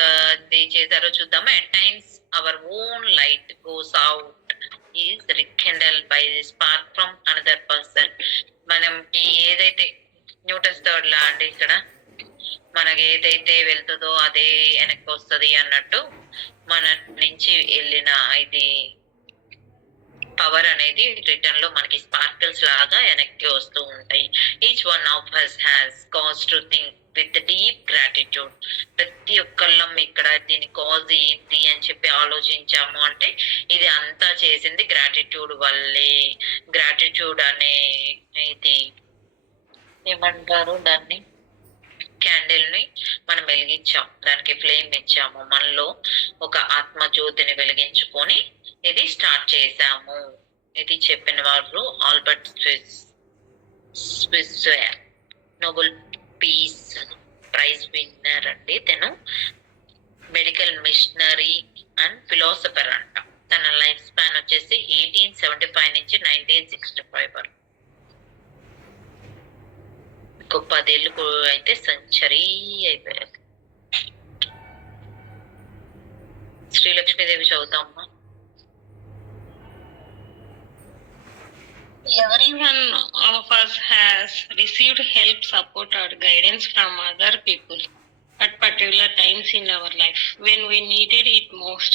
చేశారో చూద్దామా. At times our own light goes out is rekindled by spark from another person. మనం ఏదైతే న్యూటన్స్ థర్డ్ లా అండి, ఇక్కడ మనకి ఏదైతే వెళ్తుందో అదే వెనక్కి వస్తుంది అన్నట్టు మన నుంచి వెళ్ళిన ఇది పవర్ అనేది రిటర్న్ లో మనకి స్పార్కిల్స్ లాగా వెనక్కి వస్తూ ఉంటాయి. Each one of us has cause to think with deep gratitude. ప్రతి ఒక్కళ్ళం ఇక్కడ దీని కాజ్ ఏంటి అని చెప్పి ఆలోచించాము అంటే ఇది అంతా చేసింది గ్రాటిట్యూడ్ వల్లే. గ్రాటిట్యూడ్ అనే ఇది ఏమంటారు దాన్ని, క్యాండిల్ ని మనం వెలిగించాం, దానికి ఫ్లేమ్ ఇచ్చాము, మనలో ఒక ఆత్మ జ్యోతిని వెలిగించుకొని ఇది స్టార్ట్ చేశాము. ఇది చెప్పిన వారు Albert Schweitzer, Nobel peace prize winner అండి. తను మెడికల్ మిషనరీ అండ్ ఫిలాసఫర్ అంట. తన లైఫ్ స్పాన్ వచ్చేసి 1875 నుంచి 1965 వరకు. ఇంకో 10 ఏళ్ళు అయితే సెంచరీ అయిపోయారు. Sri Lakshmi Devi చదువుతామా. Everyone of us has received help, support, or guidance from other people at particular times in our life when we needed it most.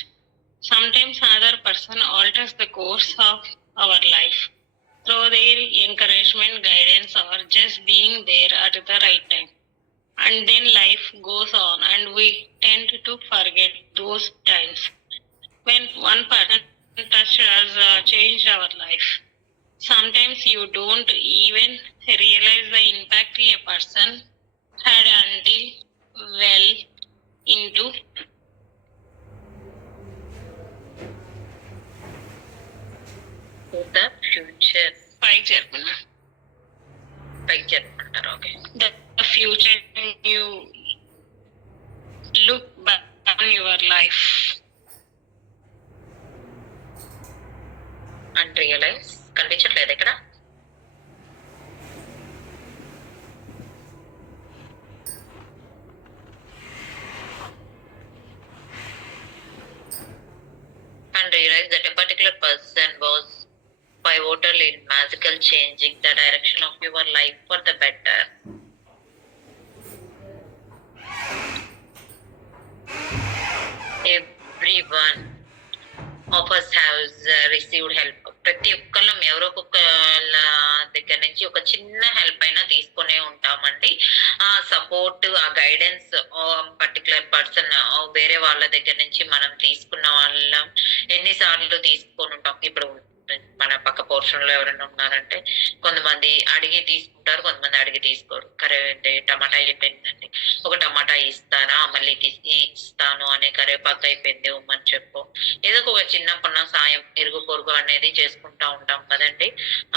Sometimes another person alters the course of our life through their encouragement, guidance, or just being there at the right time. And then life goes on and we tend to forget those times when one person touched us, changed our life. Sometimes you don't even realize the impact a person had until well into the future. పైకి జరుపుకున్నా. పైకి జరుపుకుంటారు. Okay. The future you look back on your life and realise కనిపించట్లేదు ఇక్కడ. And realize that a particular person was pivotal in magical changing the direction of your life for the better. Everyone of us has received help. ప్రతి ఒక్కళ్ళం ఎవరో ఒక్కొక్కళ్ళ దగ్గర నుంచి ఒక చిన్న హెల్ప్ అయినా తీసుకునే ఉంటామండి. ఆ సపోర్ట్, ఆ గైడెన్స్ పర్టికులర్ పర్సన్ వేరే వాళ్ళ దగ్గర నుంచి మనం తీసుకున్న వాళ్ళం ఎన్నిసార్లు తీసుకొని ఉంటాం. ఇప్పుడు మన పక్క పోర్షన్ లో ఎవరైనా ఉన్నారంటే కొంతమంది అడిగి తీసుకుంటారు, కొంతమంది అడిగి తీసుకోరు. కరేంటి టమాటా అయిపోయిందండి, ఒక టమాటా ఇస్తారా, మళ్ళీ ఇస్తాను అనే కరేపాకు అయిపోయింది ఇవ్వమని చెప్పు. ఏదో ఒక చిన్న పన్న సాయం ఇరుగు పొరుగు అనేది చేసుకుంటా ఉంటాం కదండి.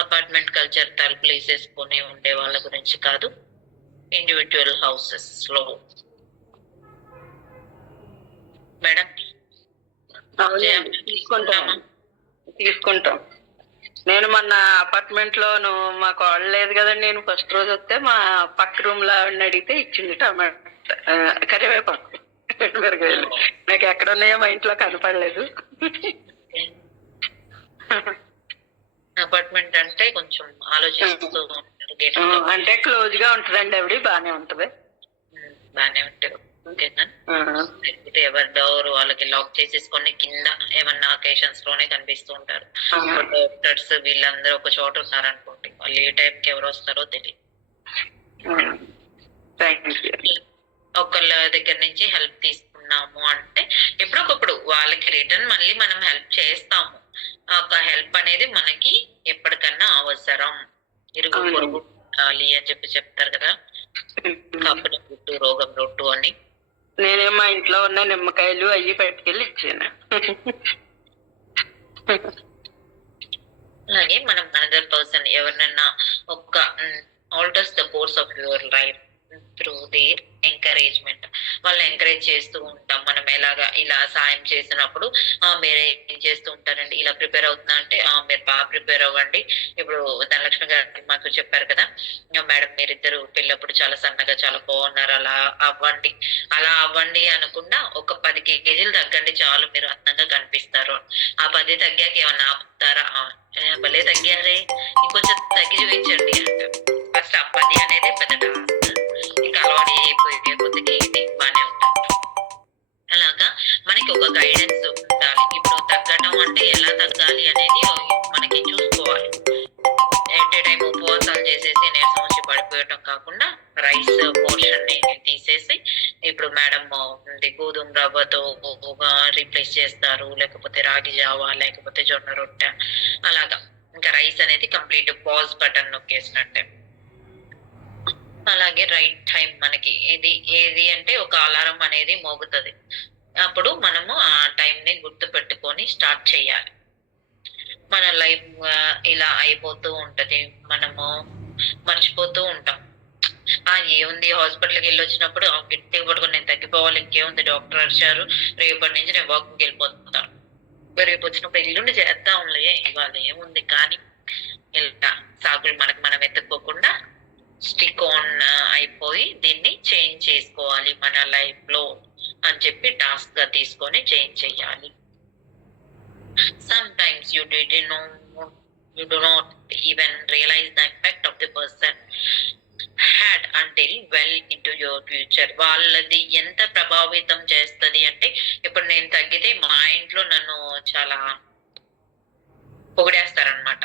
అపార్ట్మెంట్ కల్చర్ తలుపులు వేసేసుకొని ఉండే వాళ్ళ గురించి కాదు, ఇండివిజువల్ హౌసెస్ లో. మేడం తీసుకుంటాం. నేను మొన్న అపార్ట్మెంట్ లోను మాకు వాళ్ళు లేదు కదండి. నేను ఫస్ట్ రోజు వస్తే మా పక్క రూమ్ లో అడిగితే ఇచ్చింది టమాటా, కరివేపాకు, మిరగాయలు. నాకు ఎక్కడ ఉన్నాయో మా ఇంట్లో కనపడలేదు. అపార్ట్మెంట్ అంటే కొంచెం ఆలోచిస్తూ అంటే క్లోజ్ గా ఉంటదండి. ఆవిడ బానే ఉంటది. బానే ఉంటారు. ఓకేనా. ఎవరి డోర్ వాళ్ళకి లాక్ చేసేసుకొని కింద ఏమన్నా అకేషన్స్ లోనే కనిపిస్తూ ఉంటారు. డాక్టర్స్ వీళ్ళందరూ ఒక చోట ఉన్నారు అనుకోండి, వాళ్ళు ఏ టైం కి ఎవరు వస్తారో తెలియదు. ఒకళ్ళ దగ్గర నుంచి హెల్ప్ తీసుకున్నాము అంటే ఎప్పుడొకప్పుడు వాళ్ళకి రిటర్న్ మళ్ళీ మనం హెల్ప్ చేస్తాము. ఒక హెల్ప్ అనేది మనకి ఎప్పటికన్నా అవసరం. ఇరుగు పొరుగు ఉండాలి అని చెప్తారు కదా, కప్పుల రొట్టు రోగం రొట్టు అని. నేనే మా ఇంట్లో ఉన్న నిమ్మకాయలు అవి పట్టుకెళ్ళి ఇచ్చాను. అలాగే మనం అనదర్ పర్సన్ ఎవరినన్నా ఒక altars the course of your life through there encouragement. వాళ్ళని ఎంకరేజ్ చేస్తూ ఉంటాం. మనం ఎలాగా ఇలా సాయం చేసినప్పుడు మీరు ఏం చేస్తూ ఉంటారండి, ఇలా ప్రిపేర్ అవుతున్నా అంటే మీరు బాగా ప్రిపేర్ అవ్వండి. ఇప్పుడు ధనలక్ష్మి గారు మాకు చెప్పారు కదా, మేడం మీరిద్దరు పెళ్ళప్పుడు చాలా సన్నగా చాలా బాగున్నారు, అలా అవ్వండి అనకుండా ఒక 10 కేజీలు తగ్గండి చాలు, మీరు అందంగా కనిపిస్తారు. ఆ 10 తగ్గాక ఏమన్నా ఆపుతారా? భలే తగ్గారే, ఇంకొంచెం తగ్గి చూపించండి అంటారు. ఫస్ట్ ఆ 10 అనేది పెద్ద టాస్క్. ఇంకా అలవాటు అయిపోయి కొద్దిగా ఇది బాగానే ఉంటుంది. అలాగా మనకి ఒక గైడెన్స్ ఉండాలి. ఇప్పుడు తగ్గటం అంటే ఎలా తగ్గాలి అనేది మనకి చూసుకోవాలి. ఎట్ ఏ టైం ఉపవాసాలు చేసేసి నీరసం వచ్చి పడిపోయటం కాకుండా రైస్ పోర్షన్ ని తీసేసి, ఇప్పుడు మేడం గోధుమ రవ్వతో రీప్లేస్ చేస్తారు, లేకపోతే రాగి జావా, లేకపోతే జొన్న రొట్టె, అలాగా. ఇంకా రైస్ అనేది కంప్లీట్ పాజ్ బటన్ నొక్కేసినట్టే. అలాగే రైట్ టైం మనకి ఏది అంటే ఒక అలారం అనేది మోగుతుంది. అప్పుడు మనము ఆ టైం ని గుర్తు పెట్టుకొని స్టార్ట్ చేయాలి. మన లైఫ్ ఇలా అయిపోతూ ఉంటది, మనము మర్చిపోతూ ఉంటాం. ఏముంది, హాస్పిటల్కి వెళ్ళి వచ్చినప్పుడు గట్టిగా పట్టుకొని నేను తగ్గిపోవాలి, ఇంకేముంది డాక్టర్ వచ్చారు, రేపటి నుంచి నేను వాకింగ్కి వెళ్ళిపోతాను, రేపు వచ్చినప్పుడు ఎల్లుండి చేద్దాంలే, ఇవాళ ఏముంది. కానీ ఇలా సాకులు మనం ఎత్తుక్కోకుండా స్టిక్ ఆన్ అయిపోయి దీన్ని చేంజ్ చేసుకోవాలి మన లైఫ్ లో అని చెప్పి టాస్క్ గా తీసుకొని చేంజ్ చేయాలి. Sometimes you do not even realize the impact of the person had until well into your future. వాళ్ళది ఎంత ప్రభావితం చేస్తుంది అంటే, ఇప్పుడు నేను తగ్గితే మా ఇంట్లో నన్ను చాలా పొగిడేస్తారనమాట.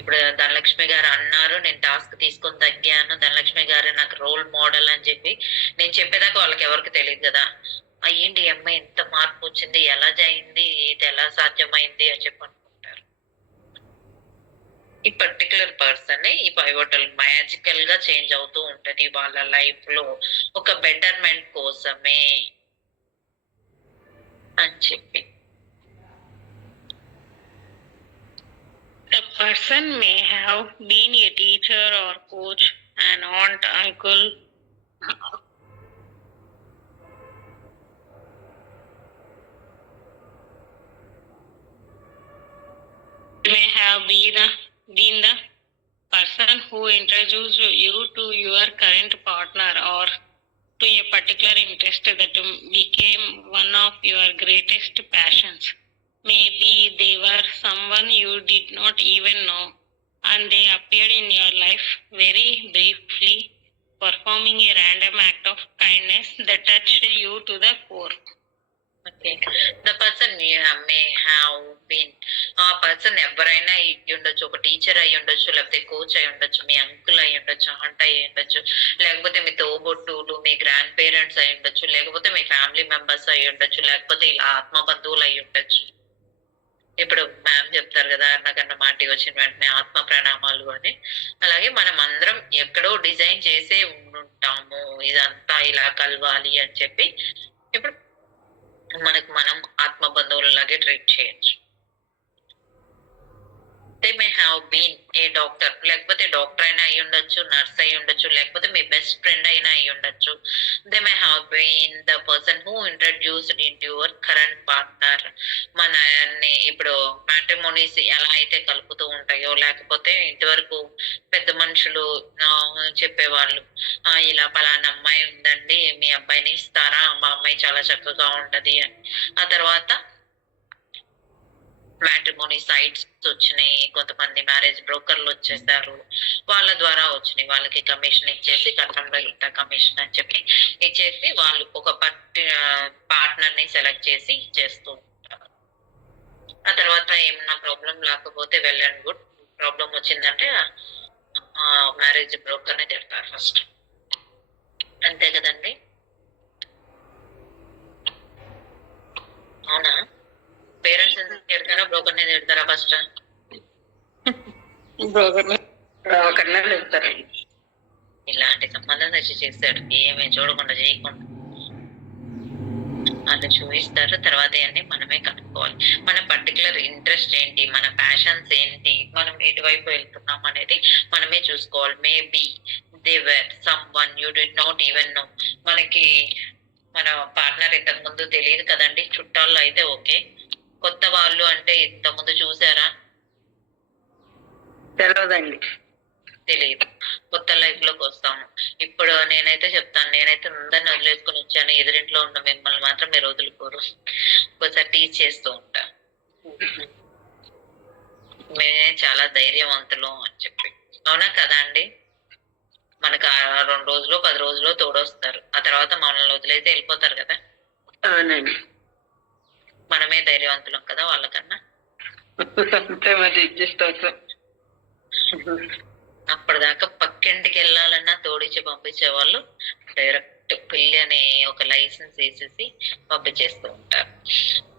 ఇప్పుడు ధనలక్ష్మి గారు అన్నారు, నేను టాస్క్ తీసుకొని తగ్గాను, ధనలక్ష్మి గారు నాకు రోల్ మోడల్ అని చెప్పి నేను చెప్పేదాకా వాళ్ళకి ఎవరికి తెలియదు కదా, ఏంటి అమ్మాయి ఎంత మార్పు వచ్చింది, ఎలా అయింది, ఇది ఎలా సాధ్యమైంది అని చెప్పి అనుకుంటారు. ఈ పర్టికులర్ పర్సన్ ఈ పైవోటల్ మ్యాజికల్ గా చేంజ్ అవుతూ ఉంటది వాళ్ళ లైఫ్ లో ఒక బెటర్మెంట్ కోసమే అని చెప్పి. The person may have been a teacher or coach, an aunt, uncle, may have been the person who introduced you to your current partner or to a particular interest that became one of your greatest passions. Maybe they were someone you did not even know and they appeared in your life very briefly, performing a random act of kindness that touched you to the core. Okay. The person may have been, ఆ పర్సన్ ఎవరైనా అయ్యి ఉండొచ్చు, ఒక టీచర్ అయ్యి ఉండొచ్చు, లేకపోతే కోచ్ అయి ఉండొచ్చు, మీ అంకుల్ అయి ఉండొచ్చు, ఆంట్ అయి ఉండొచ్చు, లేకపోతే మీ తోబొట్టులు, మీ గ్రాండ్ పేరెంట్స్ అయి ఉండొచ్చు, లేకపోతే మీ ఫ్యామిలీ మెంబర్స్ అయి ఉండొచ్చు, లేకపోతే ఇలా ఆత్మ బంధువులు అయి ఉండొచ్చు. ఇప్పుడు మ్యామ్ చెప్తారు కదా, నాకన్న మాట వచ్చిన వెంటనే ఆత్మ ప్రణామాలు అని. అలాగే మనం అందరం ఎక్కడో డిజైన్ చేసే ఉంటాము ఇదంతా ఇలా కలవాలి అని చెప్పి. ఇప్పుడు మనం ఆత్మ బంధువులలాగే ట్రీట్ చేయొచ్చు. They may have been a doctor, లేకపోతే డాక్టర్ అయినా అయి ఉండొచ్చు, నర్స్ అయి ఉండొచ్చు, లేకపోతే మీ బెస్ట్ ఫ్రెండ్ అయినా అయి ఉండొచ్చు. They may have been the person who introduced in your current partner. మనని ఇప్పుడు మ్యాట్రిమోనీస్ ఎలా అయితే కలుపుతూ ఉంటాయో, లేకపోతే ఇంతవరకు పెద్ద మనుషులు చెప్పేవాళ్ళు, ఇలా పలానా అమ్మాయి ఉందండి, మీ అబ్బాయిని ఇస్తారా, మా అమ్మాయి చాలా చక్కగా ఉంటది అని. ఆ తర్వాత మ్యాట్రిమోనీ సైట్స్ వచ్చినాయి, కొంతమంది మ్యారేజ్ బ్రోకర్లు వచ్చేసారు, వాళ్ళ ద్వారా వచ్చినాయి. వాళ్ళకి కమిషన్ ఇచ్చేసి కట్నంలో ఇంత కమిషన్ అని చెప్పి ఇచ్చేసి వాళ్ళు ఒక పార్ట్నర్ ని సెలెక్ట్ చేసి ఇచ్చేస్తూ ఉంటారు. ఆ తర్వాత ఏమన్నా ప్రాబ్లం లేకపోతే వెల్ అండ్ గుడ్, ప్రాబ్లం వచ్చిందంటే మ్యారేజ్ బ్రోకర్ ని తిడతారు ఫస్ట్. అంతే కదండి, అవునా? పేరెంట్స్ ఎందుకు తిడతారా, బ్రోకర్ ని తిడతారా ఫస్ట్? బ్రోకర్నే చెప్తారు. ఇలాంటి సంబంధం తెచ్చి చేస్తాడు, ఏమీ చూడకుండా చేయకుండా వాళ్ళు చూపిస్తారు. తర్వాత అన్ని మనమే కనుక్కోవాలి. మన పర్టికులర్ ఇంట్రెస్ట్ ఏంటి, మన ప్యాషన్స్ ఏంటి, మనం ఎటువైపు వెళ్తున్నాం అనేది మనమే చూసుకోవాలి. Maybe they were some one you did not even know. మనకి మన పార్ట్నర్ ఇంతకు ముందు తెలియదు కదండి. చుట్టాల్లో అయితే ఓకే, కొత్త వాళ్ళు అంటే ఇంత ముందు చూసారా? తెలియదండి. తెలియదు. కొత్త లైఫ్ లోకి వస్తాము. ఇప్పుడు నేనైతే చెప్తాను, నేనైతే అందరిని వదిలేసుకుని వచ్చాను, ఎదురింట్లో ఉన్న మిమ్మల్ని మాత్రం మీరు వదులుకోరు. ఒకసారి టీచ్ చేస్తూ ఉంటా, మేమే చాలా ధైర్యవంతులు అని చెప్పి. అవునా కదా అండి? మనకు ఆ 2 రోజులు 10 రోజులు తోడొస్తారు, ఆ తర్వాత మనల్ని వదిలేసి వెళ్ళిపోతారు కదా. అవునండి. మనమే ధైర్యవంతులం కదా వాళ్ళకన్నా. అంతే మరి, అడ్జస్ట్ అవుతాం. అప్పటిదాకా పక్కింటికి వెళ్ళాలన్నా తోడిచ్చి పంపించే వాళ్ళు డైరెక్ట్ పెళ్లి అనే ఒక లైసెన్స్ వేసేసి పంపించేస్తూ ఉంటారు.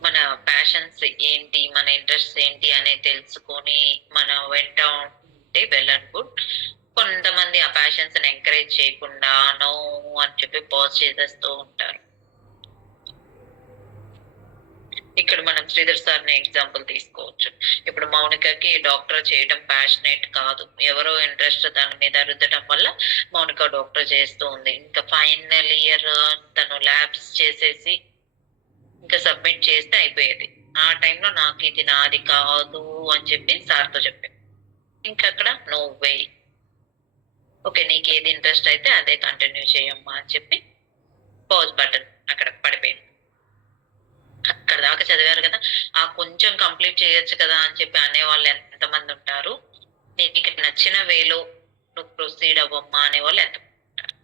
మన ప్యాషన్స్ ఏంటి, మన ఇంట్రెస్ట్ ఏంటి అనేది తెలుసుకొని మన వెంట ఉంటే వెల్ అండ్ గుడ్. కొంతమంది ఆ ప్యాషన్స్ ని ఎంకరేజ్ చేయకుండా నో అని చెప్పి పాజ్ చేసేస్తూ ఉంటారు. ఇక్కడ మనం శ్రీధర్ సార్ ని ఎగ్జాంపుల్ తీసుకోవచ్చు. ఇప్పుడు మౌనికకి డాక్టర్ చేయడం ప్యాషనేట్ కాదు, ఎవరో ఇంట్రెస్ట్ దాని మీద రుద్దడం వల్ల మౌనిక డాక్టర్ చేస్తూ ఉంది. ఇంకా ఫైనల్ ఇయర్ తను ల్యాబ్స్ చేసేసి ఇంకా సబ్మిట్ చేస్తే అయిపోయేది. ఆ టైంలో నాకు ఇది నాది కాదు అని చెప్పి సార్తో చెప్పాను. ఇంకా అక్కడ నో వే, ఓకే నీకు ఏది ఇంట్రెస్ట్ అయితే అదే కంటిన్యూ చేయమ్మా అని చెప్పి పాజ్ బటన్ అక్కడ పడిపోయింది. అక్కడ దాకా చదివారు కదా, ఆ కొంచెం కంప్లీట్ చేయొచ్చు కదా అని చెప్పి అనేవాళ్ళు ఎంతమంది ఉంటారు? నీకు నచ్చిన వేలో నువ్వు ప్రొసీడ్ అవ్వమ్మా అనేవాళ్ళు ఎంత ఉంటారు?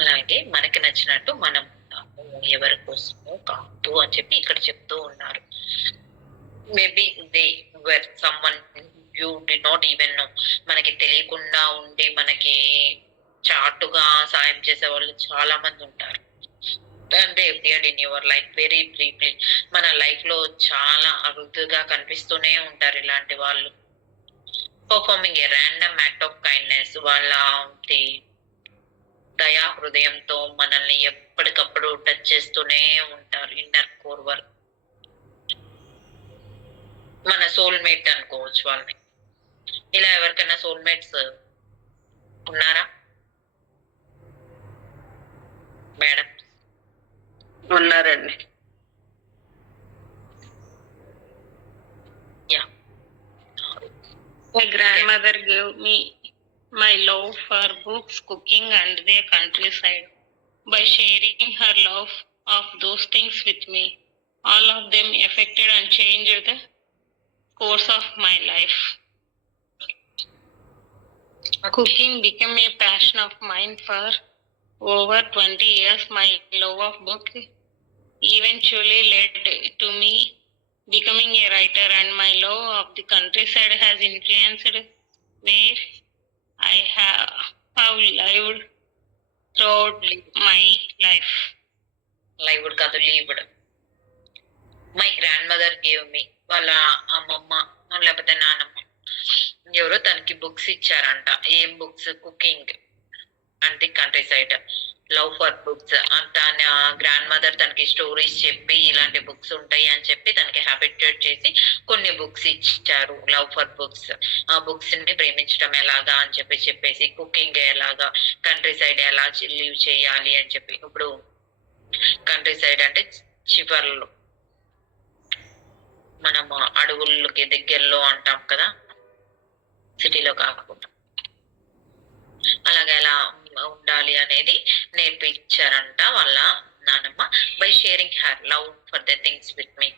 అలాగే మనకి నచ్చినట్టు మనం ఉంటాము, ఎవరి కోసమో కాదు అని చెప్పి ఇక్కడ చెప్తూ ఉన్నారు. Maybe they were someone you did not even know. మనకి తెలియకుండా ఉండి మనకి చాటుగా సాయం చేసే వాళ్ళు చాలా మంది ఉంటారు. They appeared in your life very briefly. మన లైఫ్ లో చాలా అరుదుగా కనిపిస్తూనే ఉంటారు ఇలాంటి వాళ్ళు. Performing A random act of kindness, వాళ్ళ దయా హృదయంతో మనల్ని ఎప్పటికప్పుడు టచ్ చేస్తూనే ఉంటారు. ఇన్నర్ కోర్ వర్క్, మన సోల్మేట్ అనుకోవచ్చు వాళ్ళని. ఇలా ఎవరికైనా సోల్మేట్స్ ఉన్నారా మేడం? ఉన్నారండి. Yeah. My grandmother gave me my love for books, cooking, and the countryside. By sharing her love of those things with me, all of them affected and changed the course of my life. Cooking became a passion of mine for over 20 years. My love of book eventually led to me becoming a writer, and my love of the countryside has influenced where I have lived throughout my life. Lived కాదు, lived. My grandmother gave me, వాళ్ళ అమ్మమ్మ లేకపోతే నానమ్మ ఎవరో తనకి బుక్స్ ఇచ్చారంట. ఏం books? Cooking and the countryside, love for books. తన గ్రాండ్ మదర్ తనకి స్టోరీస్ చెప్పి ఇలాంటి బుక్స్ ఉంటాయి అని చెప్పి తనకి హ్యాబిటేట్ చేసి కొన్ని బుక్స్ ఇచ్చారు, లవ్ ఫర్ బుక్స్. ఆ బుక్స్ ని ప్రేమించడం ఎలాగా అని చెప్పేసి కుకింగ్ ఎలాగా, కంట్రీ సైడ్ ఎలా లివ్ చేయాలి అని చెప్పి. ఇప్పుడు కంట్రీ సైడ్ అంటే చివర్లో, మనం అడవులకి దగ్గరలో అంటాం కదా, సిటీలో కాకుండా. అలాగే ఎలా ఉండాలి అనేది నేర్పించారంట వాళ్ళ నానమ్మ. By sharing her love for the things with me.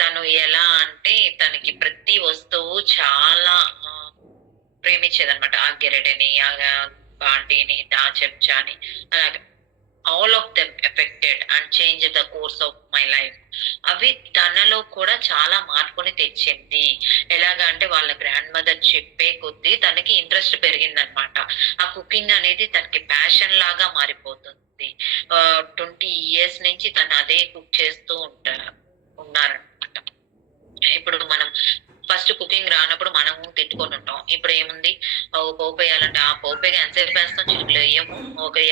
తను ఎలా అంటే తనకి ప్రతి వస్తువు చాలా ప్రేమించేదనమాట. ఆ గెరెటని, ఆ బాండీని, ఆ చెంచాని, అలాగే all of them affected and change the course of my life. అవి తనలో కూడా చాలా మార్పుని తెచ్చింది. ఎలాగా అంటే వాళ్ళ గ్రాండ్ మదర్ చెప్పే కొద్దీ తనకి ఇంట్రెస్ట్ పెరిగిందనమాట. ఆ కుకింగ్ అనేది తనకి ప్యాషన్ లాగా మారిపోతుంది. 20 years నుంచి తను అదే కుక్ చేస్తూ ఉన్నారనమాట. ఇప్పుడు మనం ఫస్ట్ కుకింగ్ రానప్పుడు మనం తిట్టుకొని ఉంటాం. ఇప్పుడు ఏముంది, పోపు వేయాలంటే ఆ పోపేగా ఎంతసేపు వేస్తాం, చిరుకులు వేయము.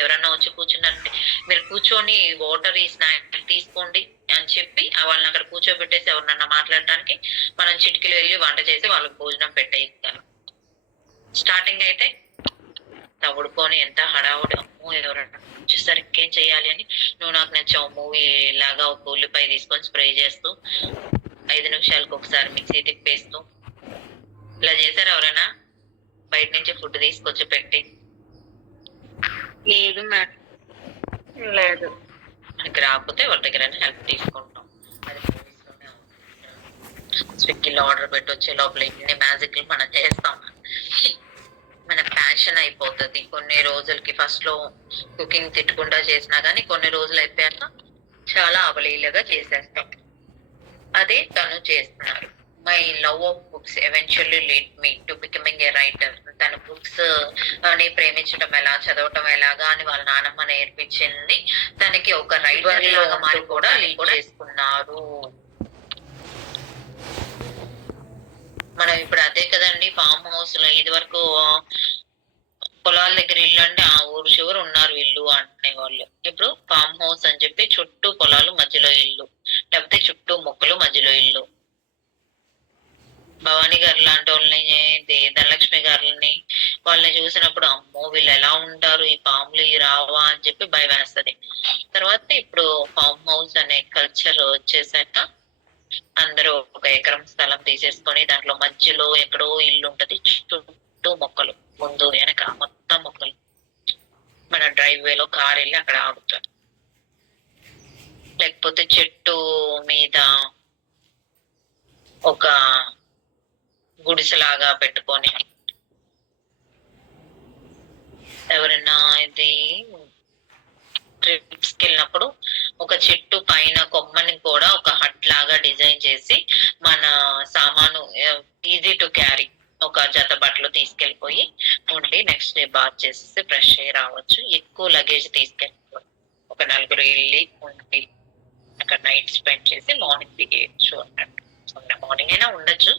ఎవరన్నా వచ్చి కూర్చున్నారంటే మీరు కూర్చొని వాటర్ ఈ స్నాక్ తీసుకోండి అని చెప్పి వాళ్ళని అక్కడ కూర్చోబెట్టేసి ఎవరినన్నా మాట్లాడటానికి మనం చిటికలు వెళ్ళి వంట చేసి వాళ్ళకి భోజనం పెట్టేయగలం. స్టార్టింగ్ అయితే తవుడుకొని ఎంత హడావుడి, అమ్మో ఎవరన్నా వచ్చేసరికి ఇంకేం చేయాలి అని నువ్వు నాకు నచ్చావు మూవీ లాగా ఒక ఉల్లిపాయ తీసుకొని స్ప్రే చేస్తూ 5 నిమిషాలకు ఒకసారి మిక్సీ తిప్పేస్తూ ఇలా చేశారు ఎవరైనా బయట నుంచి ఫుడ్ తీసుకొచ్చి పెట్టి? లేదు మేడం. లేదు. మనకి రాకపోతే వాళ్ళ దగ్గర హెల్ప్ తీసుకుంటాం. అది స్విగ్గీలో ఆర్డర్ పెట్టి వచ్చే లోపల ఇన్ని మ్యాజిక్లు మనం చేస్తాం. మన ప్యాషన్ అయిపోతుంది కొన్ని రోజులకి. ఫస్ట్ లో కుకింగ్ తిట్టకుండా చేసినా గానీ కొన్ని రోజులు అయిపోయాక చాలా అవలీలగా చేసేస్తాం. అదే తను చేస్తున్నారు. My love of books eventually lead me to becoming a writer. తన బుక్స్ అని ప్రేమించడం ఎలా, చదవటం ఎలాగా అని వాళ్ళ నాన్నమ్మ నేర్పించింది. తనకి ఒక రైటర్ లాగా మారి కూడా లీడ్ చేసుకున్నారు. మనం ఇప్పుడు అదే కదండి ఫామ్ హౌస్ లో ఇది వరకు పొలాల దగ్గర ఇల్లు అంటే ఆ ఊరు చివరు ఉన్నారు ఇల్లు అంటునే వాళ్ళు. ఇప్పుడు ఫామ్ హౌస్ అని చెప్పి చుట్టూ పొలాలు మధ్యలో ఇల్లు, లేకపోతే చుట్టూ మొక్కలు మధ్యలో ఇల్లు. భవానీ గారు లాంటి వాళ్ళని, ధనలక్ష్మి గారిని వాళ్ళని చూసినప్పుడు అమ్మో వీళ్ళు ఎలా ఉంటారు, ఈ పాములు రావా అని చెప్పి భయం వేస్తుంది. తర్వాత ఇప్పుడు ఫామ్ హౌస్ అనే కల్చర్ వచ్చేసాక అందరూ ఒక ఎకరం స్థలం తీసేసుకొని దాంట్లో మధ్యలో ఎక్కడో ఇల్లు ఉంటది, చుట్టూ మొక్కలు, ముందు వెనక మొత్తం మొక్కలు. మన డ్రైవ్ వేలో కార్ వెళ్ళి అక్కడ ఆగుతారు. లేకపోతే చెట్టు మీద ఒక గుడిసెలాగా పెట్టుకొని ఎవరైనా ఇది ట్రిప్స్ కి వెళ్ళినప్పుడు ఒక చెట్టు పైన కొమ్మని కూడా ఒక హట్ లాగా డిజైన్ చేసి మన సామాను ఈజీ టు క్యారీ ఒక జత బట్టలు తీసుకెళ్ళిపోయి ఉండి నెక్స్ట్ డే బాత్ చేసేసి ఫ్రెష్ అయ్యి రావచ్చు. ఎక్కువ లగేజ్ తీసుకెళ్ళిపోయి ఒక 4 వెళ్ళి ఉండి అక్కడ నైట్ స్పెండ్ చేసి మార్నింగ్ దిగేయచ్చు అన్నట్టు. మార్నింగ్ అయినా ఉండొచ్చు.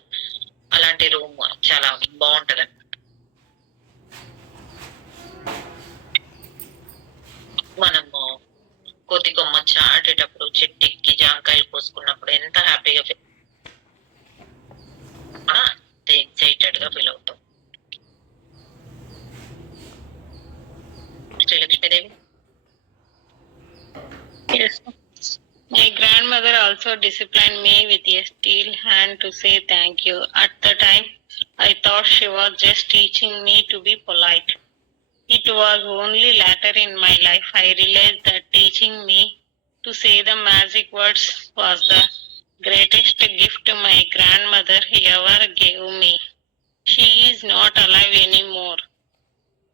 అలాంటి రూమ్ చాలా బాగుంటది అన్నమాట. మనము కోతి కొమ్మ చాటేటప్పుడు చెట్టు ఎక్కి జాంకాయలు కోసుకున్నప్పుడు ఎంత హ్యాపీగా ఎక్సైటెడ్ గా ఫీల్ అవుతాం. Sri Lakshmi Devi. Yes. My grandmother also disciplined me with a steel hand to say thank you. At the time, I thought she was just teaching me to be polite. It was only later in my life I realized that teaching me to say the magic words was the greatest gift my grandmother ever gave me. She is not alive anymore,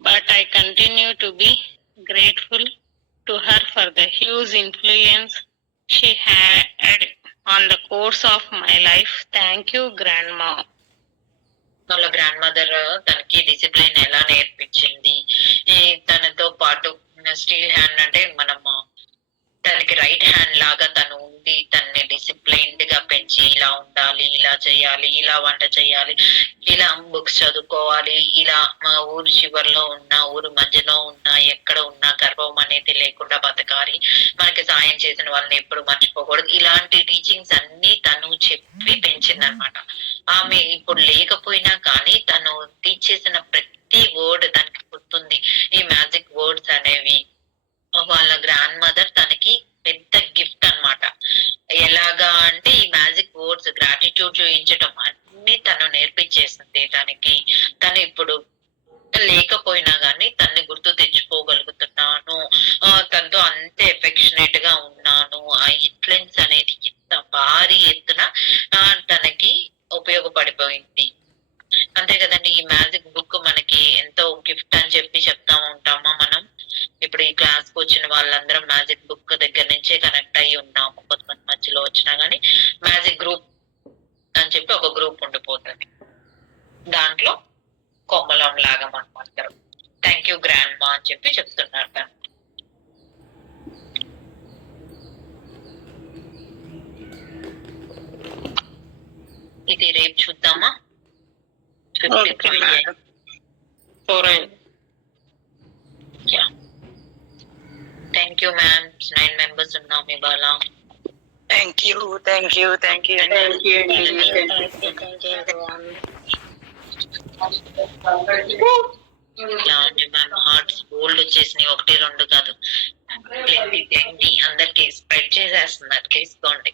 but I continue to be grateful to her for the huge influence she had on the course of my life. Thank you, Grandma. వాళ్ళ గ్రాండ్ మదర్ తనకి డిసిప్లిన్ ఎలా నేర్పించింది, తనతో పాటు స్టీల్ హ్యాండ్ అంటే మనము తనకి రైట్ హ్యాండ్ లాగా తను ఉండి తనని డిసిప్లైన్డ్ గా పెంచి ఇలా ఉండాలి, ఇలా చేయాలి, ఇలా వంట చేయాలి, ఇలా బుక్స్ చదువుకోవాలి, ఇలా మా ఊరు చివరిలో ఉన్న ఊరు మధ్యలో ఉన్న ఎక్కడ ఉన్నా గర్వం అనేది లేకుండా బతకాలి, మనకి సాయం చేసిన వాళ్ళని ఎప్పుడు మర్చిపోకూడదు. ఇలాంటి టీచింగ్స్ అన్ని తను చెప్పి పెంచింది అనమాట. ఆమె ఇప్పుడు లేకపోయినా కానీ తను టీచ్ చేసిన ప్రతి వర్డ్ తనకి గుర్తుంది. ఈ మ్యాజిక్ వర్డ్స్ అనేవి వాళ్ళ గ్రాండ్ మదర్ తనకి పెద్ద గిఫ్ట్ అన్నమాట. ఎలాగా అంటే ఈ మ్యాజిక్ వర్డ్స్ గ్రాటిట్యూడ్ చూపించడం అన్ని తను నేర్పించేసింది తనకి. తను ఇప్పుడు లేకపోయినా గానీ తన్ని గుర్తు తెచ్చుకోగలుగుతున్నాను, తనతో అంతే ఎఫెక్షనేట్ గా ఉన్నాను. ఆ ఇన్ఫ్లుయెన్స్ అనేది ఎంత భారీ ఎత్తున తనకి ఉపయోగపడిపోయింది. అంతే కదండి. ఈ మ్యాజిక్ బుక్ మనకి ఎంతో గిఫ్ట్ అని చెప్పి చెప్తా ఉంటామా మనం. ఇప్పుడు ఈ క్లాస్ కు వచ్చిన వాళ్ళందరం మ్యాజిక్ బుక్ దగ్గర నుంచే కనెక్ట్ అయ్యి ఉన్నాము. కొంతమంది మధ్యలో వచ్చినా గానీ మ్యాజిక్ గ్రూప్ అని చెప్పి ఒక గ్రూప్ ఉండిపోతుంది. దాంట్లో కొమ్మలం లాగా మనం అందరం థ్యాంక్ యూ గ్రాండ్ మా అని చెప్పి చెప్తున్నారు తను. ఇది రేపు చూద్దామా. Thank you ma'am. 9 మెంబర్స్ ఉన్నాం ఇవాళ. Thank you, thank you, thank you. Thank you. Thank you, everyone. Lavanya ma'am hearts బోల్డ్ వచ్చేసినాయి, 1 2 కాదు, 20 అందరికి స్ప్రెడ్ చేసేస్తున్నారు, తీసుకోండి.